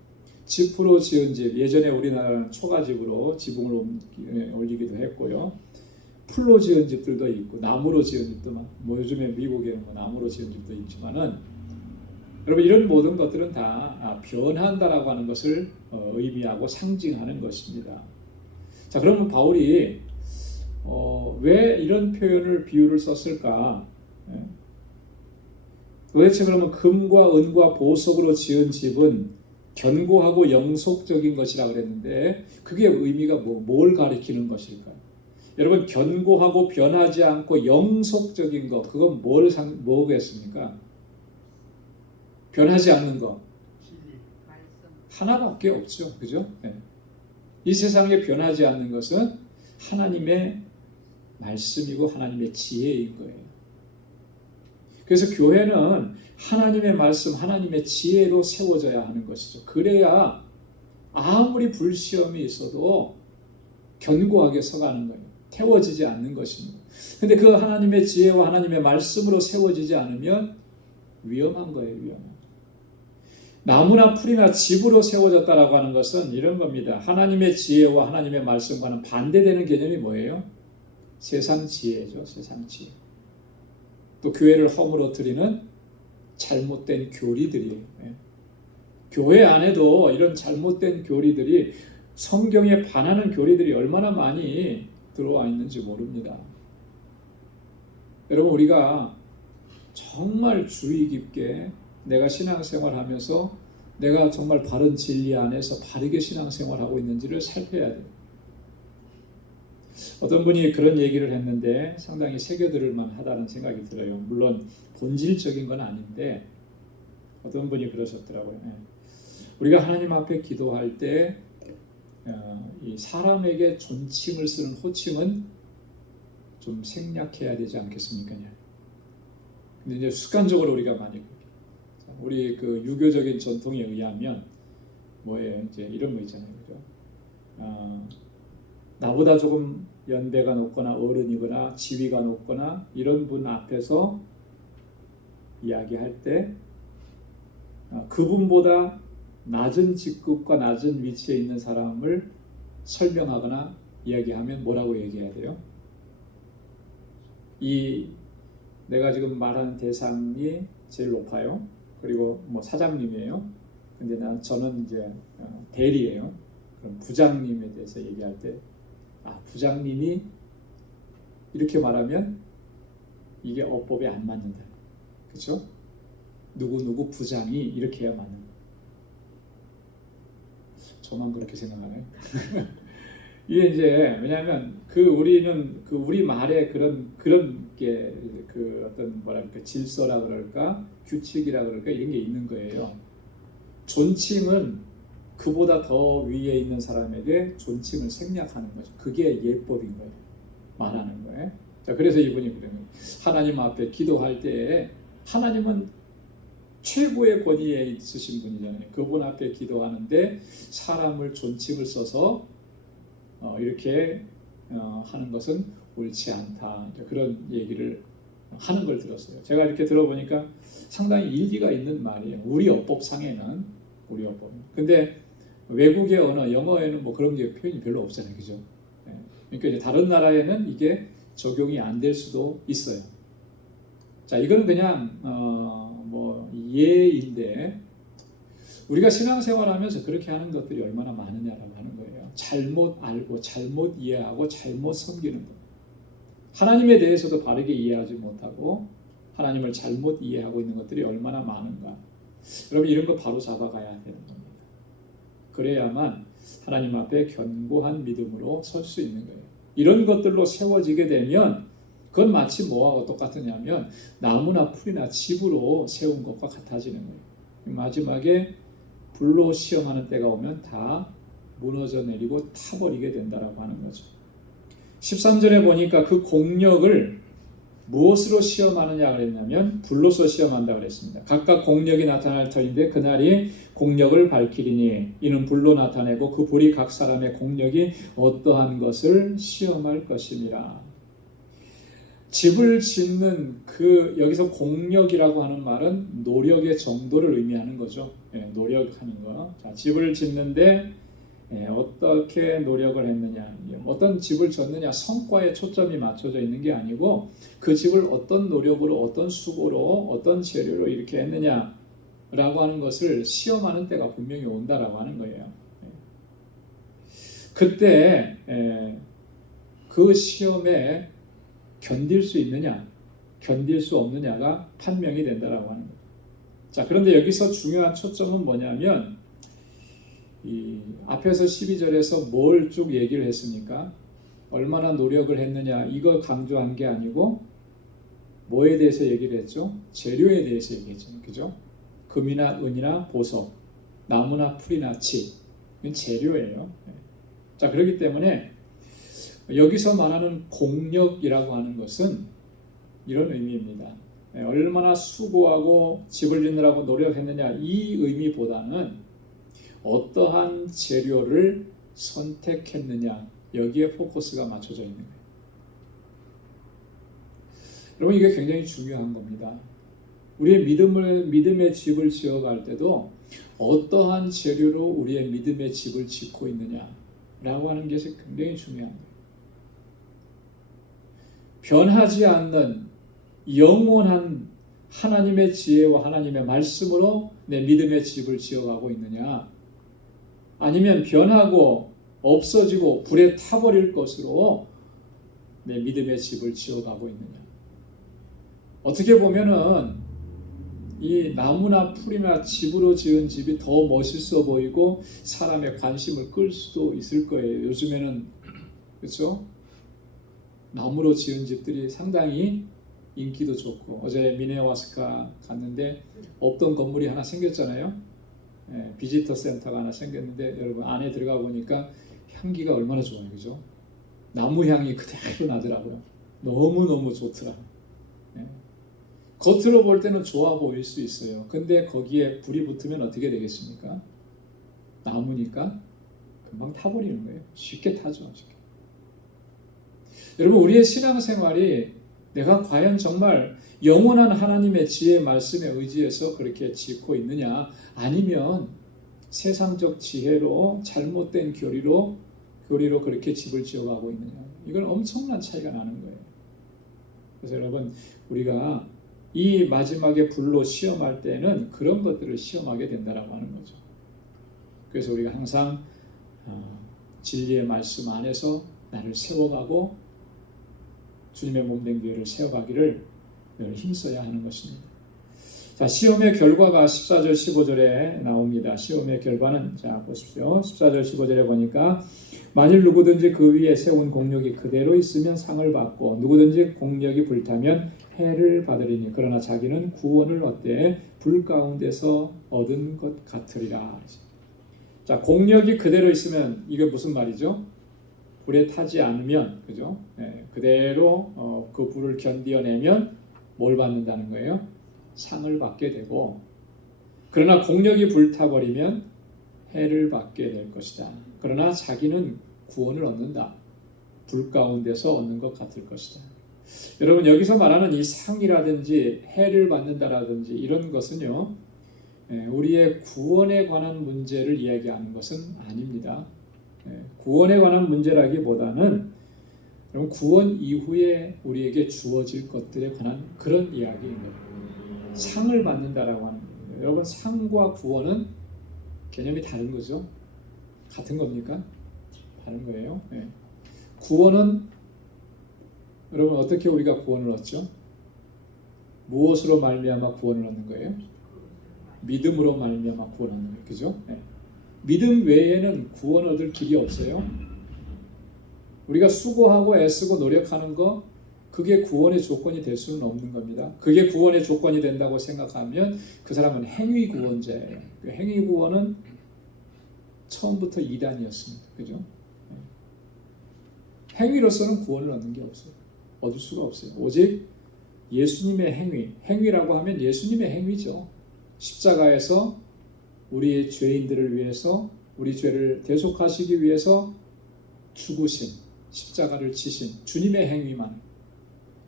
짚으로 지은 집, 예전에 우리나라는 초가집으로 지붕을 올리기도 했고요. 풀로 지은 집들도 있고 나무로 지은 집도 뭐 요즘에 미국에는 뭐 나무로 지은 집도 있지만은 여러분 이런 모든 것들은 다 변한다라고 하는 것을 의미하고 상징하는 것입니다. 자, 그러면 바울이 왜 이런 표현을 비유를 썼을까? 도대체 그러면 금과 은과 보석으로 지은 집은 견고하고 영속적인 것이라고 그랬는데 그게 의미가 뭘 가리키는 것일까요? 여러분 견고하고 변하지 않고 영속적인 것 그건 뭐겠습니까? 변하지 않는 것 하나밖에 없죠, 그죠? 이 세상에 변하지 않는 것은 하나님의 말씀이고 하나님의 지혜인 거예요. 그래서 교회는 하나님의 말씀, 하나님의 지혜로 세워져야 하는 것이죠. 그래야 아무리 불시험이 있어도 견고하게 서가는 거예요. 태워지지 않는 것입니다. 근데 그 하나님의 지혜와 하나님의 말씀으로 세워지지 않으면 위험한 거예요, 위험한. 나무나 풀이나 집으로 세워졌다라고 하는 것은 이런 겁니다. 하나님의 지혜와 하나님의 말씀과는 반대되는 개념이 뭐예요? 세상 지혜죠, 세상 지혜. 또 교회를 허물어뜨리는 잘못된 교리들이에요. 교회 안에도 이런 잘못된 교리들이 성경에 반하는 교리들이 얼마나 많이 들어와 있는지 모릅니다. 여러분 우리가 정말 주의 깊게 내가 신앙생활하면서 내가 정말 바른 진리 안에서 바르게 신앙생활하고 있는지를 살펴야 돼요. 어떤 분이 그런 얘기를 했는데 상당히 새겨들을 만하다는 생각이 들어요. 물론 본질적인 건 아닌데 어떤 분이 그러셨더라고요. 우리가 하나님 앞에 기도할 때 이 사람에게 존칭을 쓰는 호칭은 좀 생략해야 되지 않겠습니까? 근데 이제 습관적으로 우리가 많이 우리 그 유교적인 전통에 의하면 뭐예요? 이제 이런 거 있잖아요, 그죠? 나보다 조금 연배가 높거나 어른이거나 지위가 높거나 이런 분 앞에서 이야기할 때 그분보다 낮은 직급과 낮은 위치에 있는 사람을 설명하거나 이야기하면 뭐라고 얘기해야 돼요? 이 내가 지금 말하는 대상이 제일 높아요. 그리고 뭐 사장님이에요. 근데 저는 이제 대리예요. 그럼 부장님에 대해서 얘기할 때 부장님이 이렇게 말하면 이게 어법에 안 맞는다. 그렇죠? 누구 부장이 이렇게 해야 맞는 거예요. 저만 그렇게 생각하나요? 이게 이제 왜냐하면 우리는 우리 말에 그런 게 어떤 뭐랄까 질서라 그럴까 규칙이라 그럴까 이런 게 있는 거예요. 존칭은 그보다 더 위에 있는 사람에게 존칭을 생략하는 거죠. 그게 예법인 거예요. 말하는 거예요. 자, 그래서 이분이 그런 거예요. 하나님 앞에 기도할 때 하나님은 최고의 권위에 있으신 분이잖아요. 그분 앞에 기도하는데 사람을 존칭을 써서 이렇게 하는 것은 옳지 않다. 그런 얘기를 하는 걸 들었어요. 제가 이렇게 들어보니까 상당히 일리가 있는 말이에요. 우리 어법상에는 우리 어법. 근데 외국의 언어, 영어에는 뭐 그런 게 표현이 별로 없잖아요, 그죠? 그러니까 이제 다른 나라에는 이게 적용이 안 될 수도 있어요. 자, 이건 그냥 뭐 예인데 우리가 신앙생활하면서 그렇게 하는 것들이 얼마나 많으냐라고 하는 거예요. 잘못 알고 잘못 이해하고 잘못 섬기는 것. 하나님에 대해서도 바르게 이해하지 못하고 하나님을 잘못 이해하고 있는 것들이 얼마나 많은가. 여러분 이런 거 바로 잡아가야 되는 겁니다. 그래야만 하나님 앞에 견고한 믿음으로 설 수 있는 거예요. 이런 것들로 세워지게 되면 그건 마치 뭐하고 똑같으냐면 나무나 풀이나 집으로 세운 것과 같아지는 거예요. 마지막에 불로 시험하는 때가 오면 다 무너져 내리고 타버리게 된다라고 하는 거죠. 13절에 보니까 그 공력을 무엇으로 시험하느냐 그랬냐면 불로서 시험한다 그랬습니다. 각각 공력이 나타날 터인데 그날이 공력을 밝히리니 이는 불로 나타내고 그 불이 각 사람의 공력이 어떠한 것을 시험할 것이니라. 집을 짓는 그 여기서 공력이라고 하는 말은 노력의 정도를 의미하는 거죠. 노력하는 거. 자, 집을 짓는데 어떻게 노력을 했느냐, 어떤 집을 졌느냐 성과에 초점이 맞춰져 있는 게 아니고 그 집을 어떤 노력으로, 어떤 수고로, 어떤 재료로 이렇게 했느냐라고 하는 것을 시험하는 때가 분명히 온다라고 하는 거예요. 그때 그 시험에 견딜 수 있느냐, 견딜 수 없느냐가 판명이 된다라고 하는 거예요. 자, 그런데 여기서 중요한 초점은 뭐냐면 이 앞에서 12절에서 뭘 쭉 얘기를 했습니까? 얼마나 노력을 했느냐 이거 강조한 게 아니고 뭐에 대해서 얘기를 했죠? 재료에 대해서 얘기했죠. 그죠? 금이나 은이나 보석, 나무나 풀이나 치 이건 재료예요. 자, 그렇기 때문에 여기서 말하는 공력이라고 하는 것은 이런 의미입니다. 얼마나 수고하고 집을 짓느라고 노력했느냐 이 의미보다는 어떠한 재료를 선택했느냐 여기에 포커스가 맞춰져 있는 거예요. 여러분 이게 굉장히 중요한 겁니다. 우리의 믿음의 집을 지어갈 때도 어떠한 재료로 우리의 믿음의 집을 짓고 있느냐라고 하는 것이 굉장히 중요한 거예요. 변하지 않는 영원한 하나님의 지혜와 하나님의 말씀으로 내 믿음의 집을 지어가고 있느냐, 아니면 변하고 없어지고 불에 타버릴 것으로 내 믿음의 집을 지어가고 있느냐. 어떻게 보면은 이 나무나 풀이나 집으로 지은 집이 더 멋있어 보이고 사람의 관심을 끌 수도 있을 거예요. 요즘에는 그렇죠? 나무로 지은 집들이 상당히 인기도 좋고, 어제 미네와스카 갔는데 없던 건물이 하나 생겼잖아요. 비지터 센터가 하나 생겼는데 여러분 안에 들어가 보니까 향기가 얼마나 좋아요, 그죠? 나무 향이 그대로 나더라고요. 너무너무 좋더라. 겉으로 볼 때는 좋아 보일 수 있어요. 근데 거기에 불이 붙으면 어떻게 되겠습니까? 나무니까 금방 타버리는 거예요. 쉽게 타죠. 쉽게. 여러분 우리의 신앙생활이 내가 과연 정말 영원한 하나님의 지혜 말씀에 의지해서 그렇게 짓고 있느냐, 아니면 세상적 지혜로 잘못된 교리로 그렇게 집을 지어가고 있느냐, 이건 엄청난 차이가 나는 거예요. 그래서 여러분 우리가 이 마지막에 불로 시험할 때는 그런 것들을 시험하게 된다라고 하는 거죠. 그래서 우리가 항상 진리의 말씀 안에서 나를 세워가고 주님의 몸된 교회를 세워가기를 늘 힘써야 하는 것입니다. 자, 시험의 결과가 14절 15절에 나옵니다. 시험의 결과는 자 보십시오. 14절 15절에 보니까 만일 누구든지 그 위에 세운 공력이 그대로 있으면 상을 받고 누구든지 공력이 불타면 해를 받으리니 그러나 자기는 구원을 얻되 불 가운데서 얻은 것 같으리라. 자, 공력이 그대로 있으면 이게 무슨 말이죠? 불에 타지 않으면, 그죠? 그대로 그 불을 견디어내면 뭘 받는다는 거예요? 상을 받게 되고, 그러나 공력이 불타버리면 해를 받게 될 것이다. 그러나 자기는 구원을 얻는다. 불 가운데서 얻는 것 같을 것이다. 여러분 여기서 말하는 이 상이라든지 해를 받는다라든지 이런 것은요, 우리의 구원에 관한 문제를 이야기하는 것은 아닙니다. 구원에 관한 문제라기보다는 구원 이후에 우리에게 주어질 것들에 관한 그런 이야기인 거예요. 상을 받는다라고 하는 거예요. 여러분 상과 구원은 개념이 다른 거죠? 같은 겁니까? 다른 거예요. 구원은 여러분 어떻게 우리가 구원을 얻죠? 무엇으로 말미암아 구원을 얻는 거예요? 믿음으로 말미암아 구원을 얻는 거예요. 그죠? 믿음 외에는 구원 얻을 길이 없어요. 우리가 수고하고 애쓰고 노력하는 거, 그게 구원의 조건이 될 수는 없는 겁니다. 그게 구원의 조건이 된다고 생각하면 그 사람은 행위 구원자예요. 그 행위 구원은 처음부터 이단이었습니다. 그죠? 행위로서는 구원을 얻는 게 없어요. 얻을 수가 없어요. 오직 예수님의 행위라고 하면 예수님의 행위죠. 십자가에서 우리의 죄인들을 위해서 우리 죄를 대속하시기 위해서 죽으신, 십자가를 지신 주님의 행위만,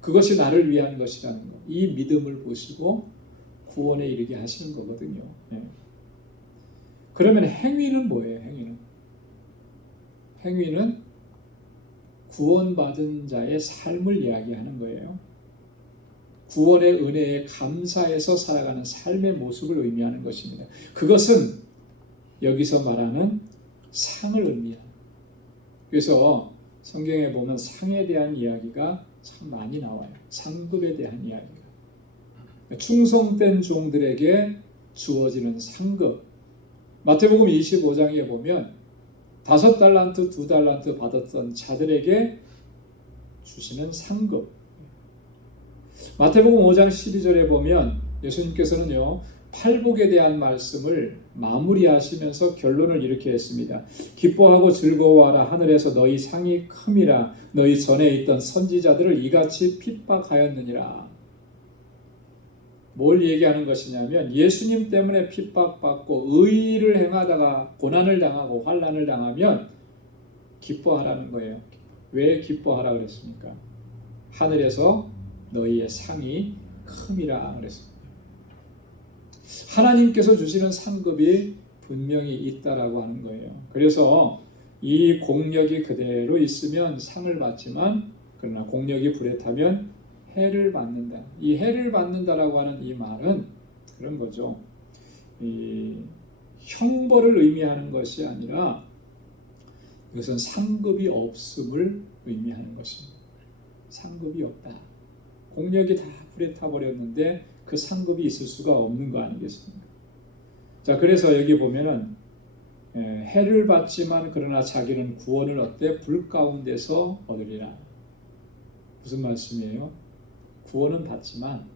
그것이 나를 위한 것이라는 것, 이 믿음을 보시고 구원에 이르게 하시는 거거든요. 그러면 행위는 뭐예요? 행위는 구원받은 자의 삶을 이야기하는 거예요. 구원의 은혜에 감사해서 살아가는 삶의 모습을 의미하는 것입니다. 그것은 여기서 말하는 상을 의미합니다. 그래서 성경에 보면 상에 대한 이야기가 참 많이 나와요. 상급에 대한 이야기가. 충성된 종들에게 주어지는 상급. 마태복음 25장에 보면 5달란트, 2달란트 받았던 자들에게 주시는 상급. 마태복음 5장 12절에 보면 예수님께서는요, 팔복에 대한 말씀을 마무리하시면서 결론을 이렇게 했습니다. 기뻐하고 즐거워하라. 하늘에서 너희 상이 큼이라. 너희 전에 있던 선지자들을 이같이 핍박하였느니라. 뭘 얘기하는 것이냐면 예수님 때문에 핍박받고 의를 행하다가 고난을 당하고 환난을 당하면 기뻐하라는 거예요. 왜 기뻐하라 그랬습니까? 하늘에서 너희의 상이 큼이라 그랬습니다. 하나님께서 주시는 상급이 분명히 있다라고 하는 거예요. 그래서 이 공력이 그대로 있으면 상을 받지만, 그러나 공력이 불에 타면 해를 받는다. 이 해를 받는다라고 하는 이 말은 그런 거죠. 이 형벌을 의미하는 것이 아니라 이것은 상급이 없음을 의미하는 것입니다. 상급이 없다. 공력이 다 불에 타버렸는데 그 상급이 있을 수가 없는 거 아니겠습니까? 자, 그래서 여기 보면은 해를 받지만 그러나 자기는 구원을 얻되 불 가운데서 얻으리라. 무슨 말씀이에요? 구원은 받지만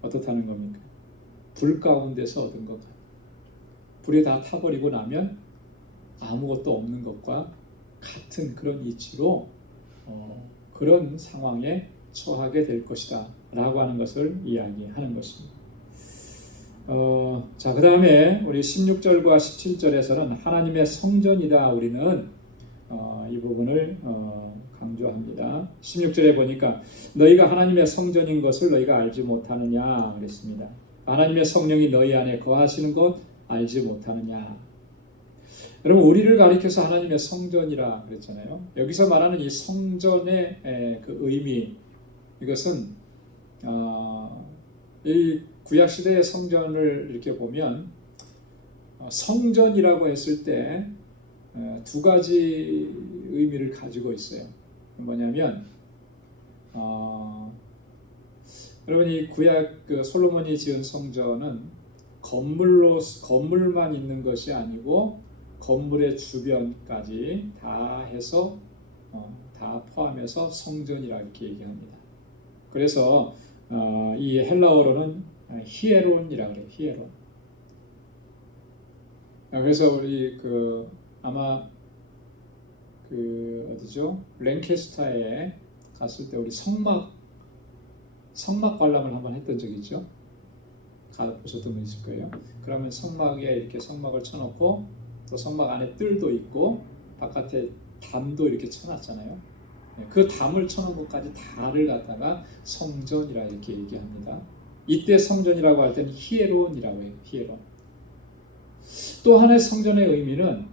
어떻다는 겁니까? 불 가운데서 얻은 것 같아요. 불에 다 타버리고 나면 아무것도 없는 것과 같은 그런 이치로 그런 상황에 처하게 될 것이다 라고 하는 것을 이야기하는 것입니다. 자, 그 다음에 우리 16절과 17절에서는 하나님의 성전이다. 우리는 이 부분을 강조합니다. 16절에 보니까 너희가 하나님의 성전인 것을 너희가 알지 못하느냐 그랬습니다. 하나님의 성령이 너희 안에 거하시는 것 알지 못하느냐. 여러분, 우리를 가리켜서 하나님의 성전이라 그랬잖아요. 여기서 말하는 이 성전의 그 의미, 이것은 이 구약시대의 성전을 이렇게 보면 성전이라고 했을 때 두 가지 의미를 가지고 있어요. 뭐냐면 여러분, 이 구약 그 솔로몬이 지은 성전은 건물만 있는 것이 아니고 건물의 주변까지 다 해서 다 포함해서 성전이라 이렇게 얘기합니다. 그래서 이 헬라어로는 히에론이라 그래요. 히에론. 그래서 우리 아마 어디죠? 랭캐스터에 갔을 때 우리 성막 관람을 한번 했던 적이 있죠. 가보셨던 분 있을 거예요. 그러면 성막에 이렇게 성막을 쳐놓고 또 성막 안에 뜰도 있고 바깥에 담도 이렇게 쳐놨잖아요. 그 담을 쳐놓은 것까지 다를 갖다가 성전이라 이렇게 얘기합니다. 이때 성전이라고 할 때는 히에론이라고 해요. 히에론. 또 하나의 성전의 의미는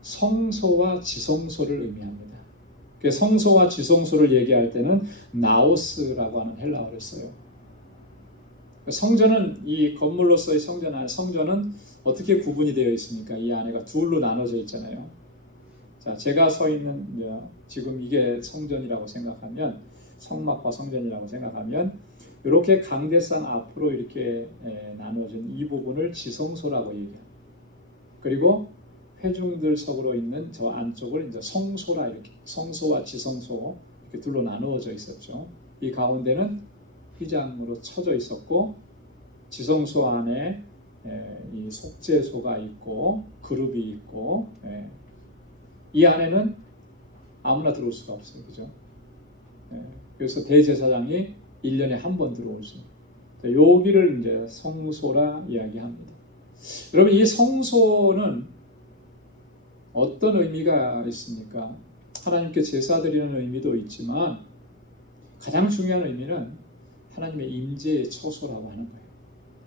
성소와 지성소를 의미합니다. 성소와 지성소를 얘기할 때는 나오스라고 하는 헬라어를 써요. 성전은 이 건물로서의 성전은 어떻게 구분이 되어 있습니까? 이 안에가 둘로 나눠져 있잖아요. 자, 제가 서 있는 지금 이게 성전이라고 생각하면, 성막과 성전이라고 생각하면 이렇게 강대상 앞으로 이렇게 나눠진 이 부분을 지성소라고 얘기해요. 그리고 회중들 속으로 있는 저 안쪽을 이제 성소라, 이렇게 성소와 지성소 이렇게 둘로 나누어져 있었죠. 이 가운데는 휘장으로 쳐져 있었고 지성소 안에 이 속죄소가 있고 그룹이 있고 이 안에는 아무나 들어올 수가 없어요. 그죠? 그래서 대제사장이 1년에 한 번 들어올 수 있어요. 여기를 이제 성소라 이야기합니다. 여러분 이 성소는 어떤 의미가 있습니까? 하나님께 제사 드리는 의미도 있지만 가장 중요한 의미는 하나님의 임재의 처소라고 하는 거예요.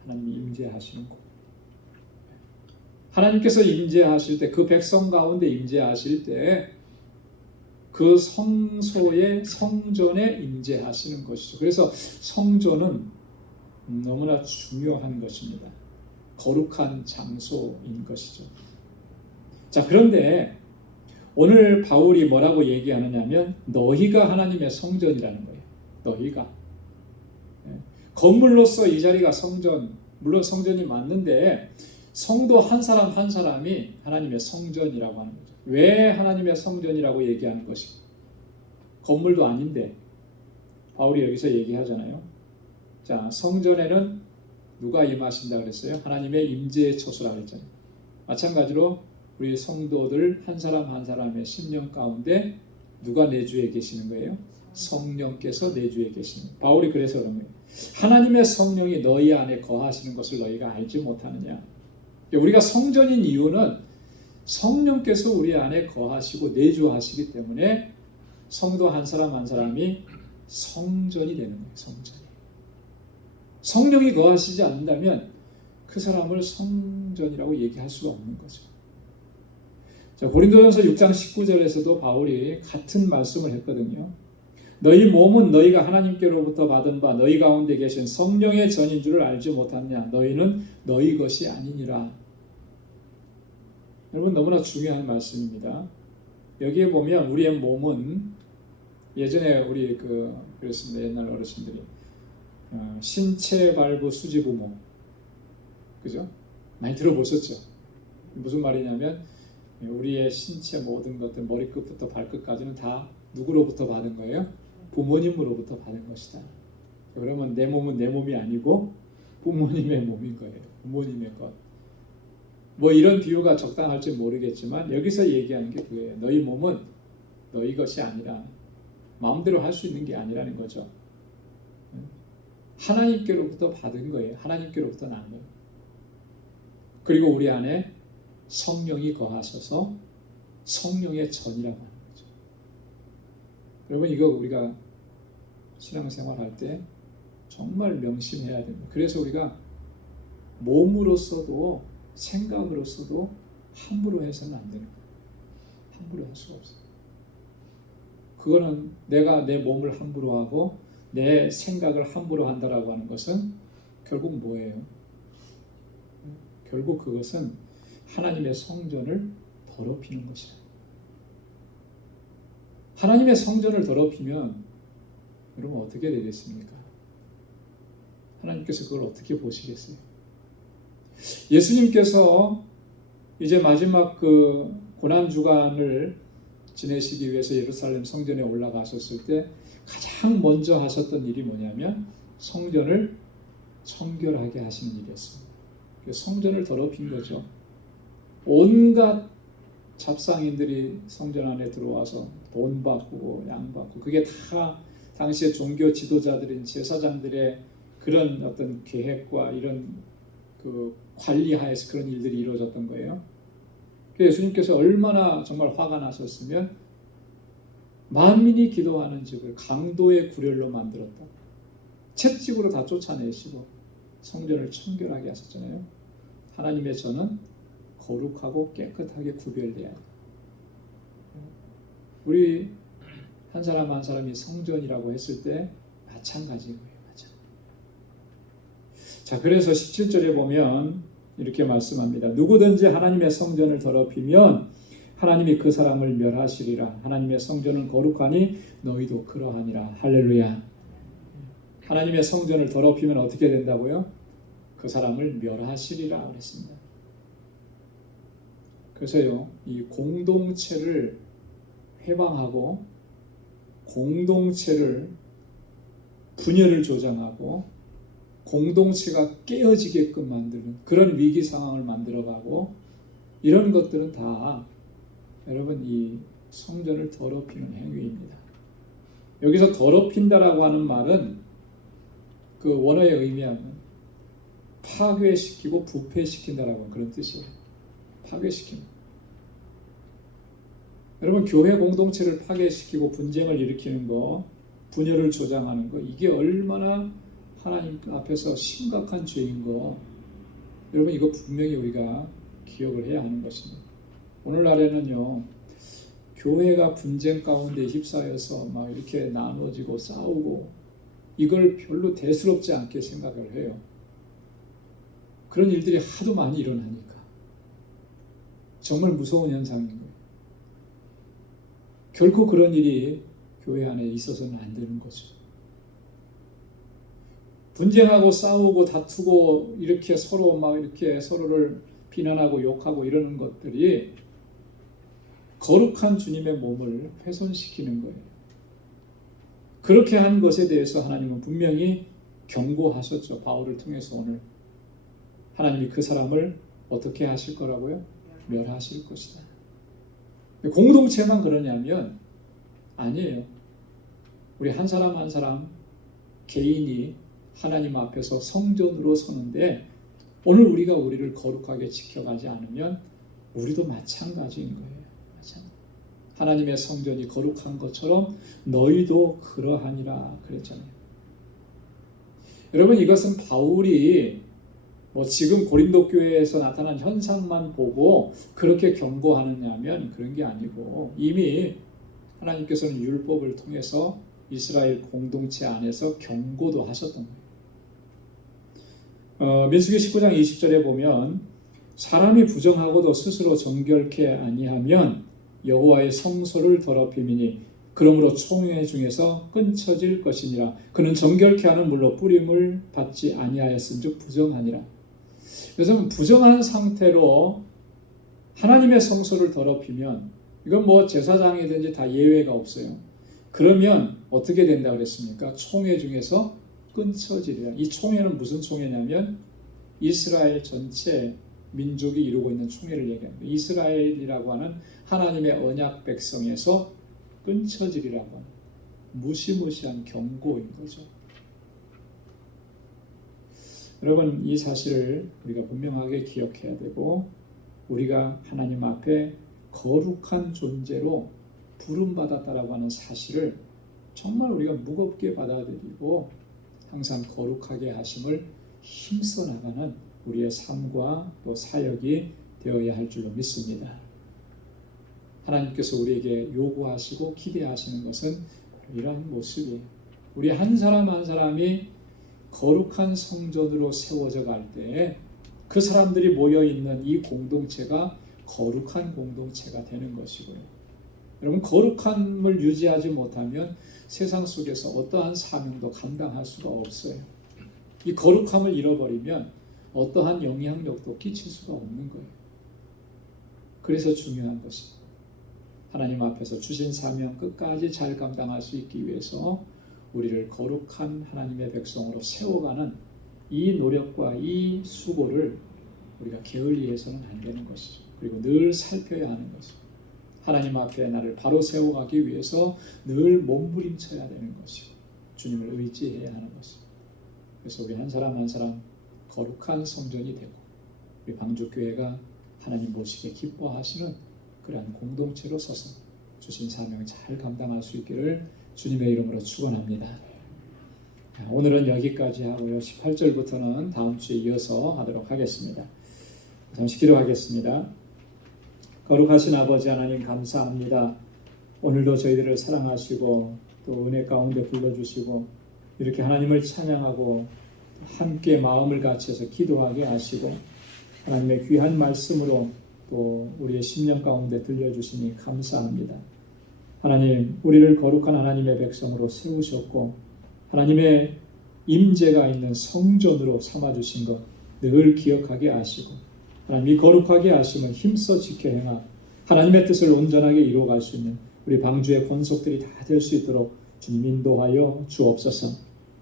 하나님이 임재하시는 곳. 하나님께서 임재하실 때 그 백성 가운데 임재하실 때 그 성소의 성전에 임재하시는 것이죠. 그래서 성전은 너무나 중요한 것입니다. 거룩한 장소인 것이죠. 자, 그런데 오늘 바울이 뭐라고 얘기하느냐면 너희가 하나님의 성전이라는 거예요. 너희가. 건물로서 이 자리가 성전, 물론 성전이 맞는데 성도 한 사람 한 사람이 하나님의 성전이라고 하는 거죠. 왜 하나님의 성전이라고 얘기하는 것이? 건물도 아닌데 바울이 여기서 얘기하잖아요. 자, 성전에는 누가 임하신다 그랬어요? 하나님의 임재의 처소라 그랬잖아요. 마찬가지로 우리 성도들 한 사람 한 사람의 심령 가운데 누가 내주에 계시는 거예요? 성령께서 내주에 계시는 거예요. 바울이 그래서 그런 거예요. 하나님의 성령이 너희 안에 거하시는 것을 너희가 알지 못하느냐. 우리가 성전인 이유는 성령께서 우리 안에 거하시고 내주하시기 때문에 성도 한 사람 한 사람이 성전이 되는 거예요. 성전이. 성령이 거하시지 않는다면 그 사람을 성전이라고 얘기할 수가 없는 거죠. 자, 고린도전서 6장 19절에서도 바울이 같은 말씀을 했거든요. 너희 몸은 너희가 하나님께로부터 받은 바 너희 가운데 계신 성령의 전인 줄을 알지 못하느냐. 너희는 너희 것이 아니니라. 여러분 너무나 중요한 말씀입니다. 여기에 보면 우리의 몸은 예전에 우리 그랬습니다. 옛날 어르신들이 신체 발부 수지 부모, 그죠? 많이 들어보셨죠? 무슨 말이냐면 우리의 신체 모든 것들 머리끝부터 발끝까지는 다 누구로부터 받은 거예요? 부모님으로부터 받은 것이다. 그러면 내 몸은 내 몸이 아니고 부모님의 몸인 거예요. 부모님의 것. 뭐 이런 비유가 적당할지 모르겠지만 여기서 얘기하는 게 그거예요. 너희 몸은 너희 것이 아니라 마음대로 할 수 있는 게 아니라는 거죠. 하나님께로부터 받은 거예요. 하나님께로부터 난 거예요. 그리고 우리 안에 성령이 거하셔서 성령의 전이라고 하는 거죠. 여러분 이거 우리가 신앙생활 할 때 정말 명심해야 됩니다. 그래서 우리가 몸으로서도 생각으로서도 함부로 해서는 안 되는 거예요. 함부로 할 수가 없어요. 그거는 내가 내 몸을 함부로 하고 내 생각을 함부로 한다라고 하는 것은 결국 뭐예요? 결국 그것은 하나님의 성전을 더럽히는 것이에요. 하나님의 성전을 더럽히면 여러분 어떻게 되겠습니까? 하나님께서 그걸 어떻게 보시겠어요? 예수님께서 이제 마지막 그 고난주간을 지내시기 위해서 예루살렘 성전에 올라가셨을 때 가장 먼저 하셨던 일이 뭐냐면 성전을 청결하게 하시는 일이었습니다. 성전을 더럽힌 거죠. 온갖 잡상인들이 성전 안에 들어와서 돈 받고 양 받고 그게 다 당시의 종교 지도자들인 제사장들의 그런 어떤 계획과 이런 그 관리하에서 그런 일들이 이루어졌던 거예요. 예수님께서 얼마나 정말 화가 나셨으면 만민이 기도하는 집을 강도의 구렬로 만들었다. 채찍으로 다 쫓아내시고 성전을 청결하게 하셨잖아요. 하나님의 전은 거룩하고 깨끗하게 구별돼야 해요. 우리 한 사람 한 사람이 성전이라고 했을 때 마찬가지인 거예요. 자, 그래서 17절에 보면 이렇게 말씀합니다. 누구든지 하나님의 성전을 더럽히면 하나님이 그 사람을 멸하시리라. 하나님의 성전은 거룩하니 너희도 그러하니라. 할렐루야. 하나님의 성전을 더럽히면 어떻게 된다고요? 그 사람을 멸하시리라 그랬습니다. 그래서요, 이 공동체를 회방하고 공동체를 분열을 조장하고 공동체가 깨어지게끔 만드는 그런 위기 상황을 만들어가고 이런 것들은 다 여러분 이 성전을 더럽히는 행위입니다. 여기서 더럽힌다라고 하는 말은 그 원어의 의미하면 파괴시키고 부패시킨다라고 그런 뜻이에요. 파괴시키는. 여러분 교회 공동체를 파괴시키고 분쟁을 일으키는 거, 분열을 조장하는 거 이게 얼마나 하나님 앞에서 심각한 죄인 거 여러분 이거 분명히 우리가 기억을 해야 하는 것입니다. 오늘날에는요 교회가 분쟁 가운데 휩싸여서 막 이렇게 나눠지고 싸우고 이걸 별로 대수롭지 않게 생각을 해요. 그런 일들이 하도 많이 일어나니까 정말 무서운 현상인 거예요. 결코 그런 일이 교회 안에 있어서는 안 되는 거죠. 분쟁하고 싸우고 다투고 이렇게 서로 막 이렇게 서로를 비난하고 욕하고 이러는 것들이 거룩한 주님의 몸을 훼손시키는 거예요. 그렇게 한 것에 대해서 하나님은 분명히 경고하셨죠. 바울을 통해서 오늘 하나님이 그 사람을 어떻게 하실 거라고요? 멸하실 것이다. 공동체만 그러냐면 아니에요. 우리 한 사람 한 사람 개인이 하나님 앞에서 성전으로 서는데 오늘 우리가 우리를 거룩하게 지켜가지 않으면 우리도 마찬가지인 거예요. 하나님의 성전이 거룩한 것처럼 너희도 그러하니라 그랬잖아요. 여러분 이것은 바울이 지금 고린도 교회에서 나타난 현상만 보고 그렇게 경고하느냐면 그런 게 아니고 이미 하나님께서는 율법을 통해서 이스라엘 공동체 안에서 경고도 하셨던 거예요. 민수기 19장 20절에 보면 사람이 부정하고도 스스로 정결케 아니하면 여호와의 성소를 더럽힘이니 그러므로 총회 중에서 끊쳐질 것이니라. 그는 정결케 하는 물로 뿌림을 받지 아니하였은즉 부정하니라. 그래서 부정한 상태로 하나님의 성소를 더럽히면 이건 제사장이든지 다 예외가 없어요. 그러면 어떻게 된다 그랬습니까? 총회 중에서 끊쳐지리라. 이 총회는 무슨 총회냐면 이스라엘 전체 민족이 이루고 있는 총회를 얘기합니다. 이스라엘이라고 하는 하나님의 언약 백성에서 끊쳐지리라고 하는 무시무시한 경고인 거죠. 여러분 이 사실을 우리가 분명하게 기억해야 되고 우리가 하나님 앞에 거룩한 존재로 부름받았다라고 하는 사실을 정말 우리가 무겁게 받아들이고 항상 거룩하게 하심을 힘써 나가는 우리의 삶과 또 사역이 되어야 할 줄로 믿습니다. 하나님께서 우리에게 요구하시고 기대하시는 것은 이러한 모습이에요. 우리 한 사람 한 사람이 거룩한 성전으로 세워져 갈 때 그 사람들이 모여있는 이 공동체가 거룩한 공동체가 되는 것이고요. 여러분 거룩함을 유지하지 못하면 세상 속에서 어떠한 사명도 감당할 수가 없어요. 이 거룩함을 잃어버리면 어떠한 영향력도 끼칠 수가 없는 거예요. 그래서 중요한 것입니다. 하나님 앞에서 주신 사명 끝까지 잘 감당할 수 있기 위해서 우리를 거룩한 하나님의 백성으로 세워가는 이 노력과 이 수고를 우리가 게을리해서는 안 되는 것이죠. 그리고 늘 살펴야 하는 것이죠. 하나님 앞에 나를 바로 세워가기 위해서 늘 몸부림쳐야 되는 것이고 주님을 의지해야 하는 것입니다. 그래서 우리 한 사람 한 사람 거룩한 성전이 되고 우리 방주교회가 하나님 보시기에 기뻐하시는 그러한 공동체로 서서 주신 사명을 잘 감당할 수 있기를 주님의 이름으로 축원합니다. 오늘은 여기까지 하고요. 18절부터는 다음 주에 이어서 하도록 하겠습니다. 잠시 기도하겠습니다. 거룩하신 아버지 하나님 감사합니다. 오늘도 저희들을 사랑하시고 또 은혜 가운데 불러주시고 이렇게 하나님을 찬양하고 함께 마음을 같이해서 기도하게 하시고 하나님의 귀한 말씀으로 또 우리의 심령 가운데 들려주시니 감사합니다. 하나님 우리를 거룩한 하나님의 백성으로 세우셨고 하나님의 임재가 있는 성전으로 삼아주신 것 늘 기억하게 하시고 하나님이 거룩하게 하심을 힘써 지켜 행하 하나님의 뜻을 온전하게 이루어갈 수 있는 우리 방주의 권속들이 다 될 수 있도록 주님 인도하여 주옵소서.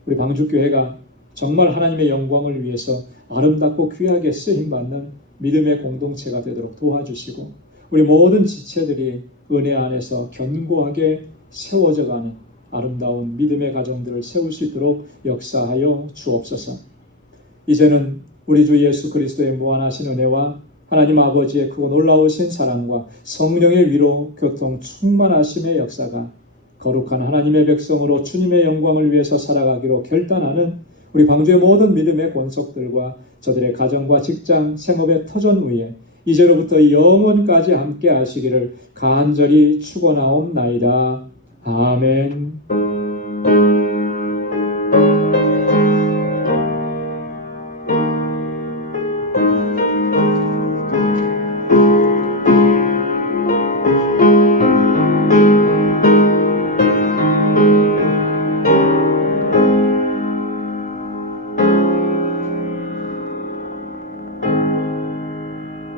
우리 방주교회가 정말 하나님의 영광을 위해서 아름답고 귀하게 쓰임받는 믿음의 공동체가 되도록 도와주시고 우리 모든 지체들이 은혜 안에서 견고하게 세워져가는 아름다운 믿음의 가정들을 세울 수 있도록 역사하여 주옵소서. 이제는 우리 주 예수 그리스도의 무한하신 은혜와 하나님 아버지의 크고 놀라우신 사랑과 성령의 위로 교통 충만하심의 역사가 거룩한 하나님의 백성으로 주님의 영광을 위해서 살아가기로 결단하는 우리 광주의 모든 믿음의 권속들과 저들의 가정과 직장, 생업의 터전 위에 이제로부터 영원까지 함께 하시기를 간절히 축원하옵나이다. 아멘.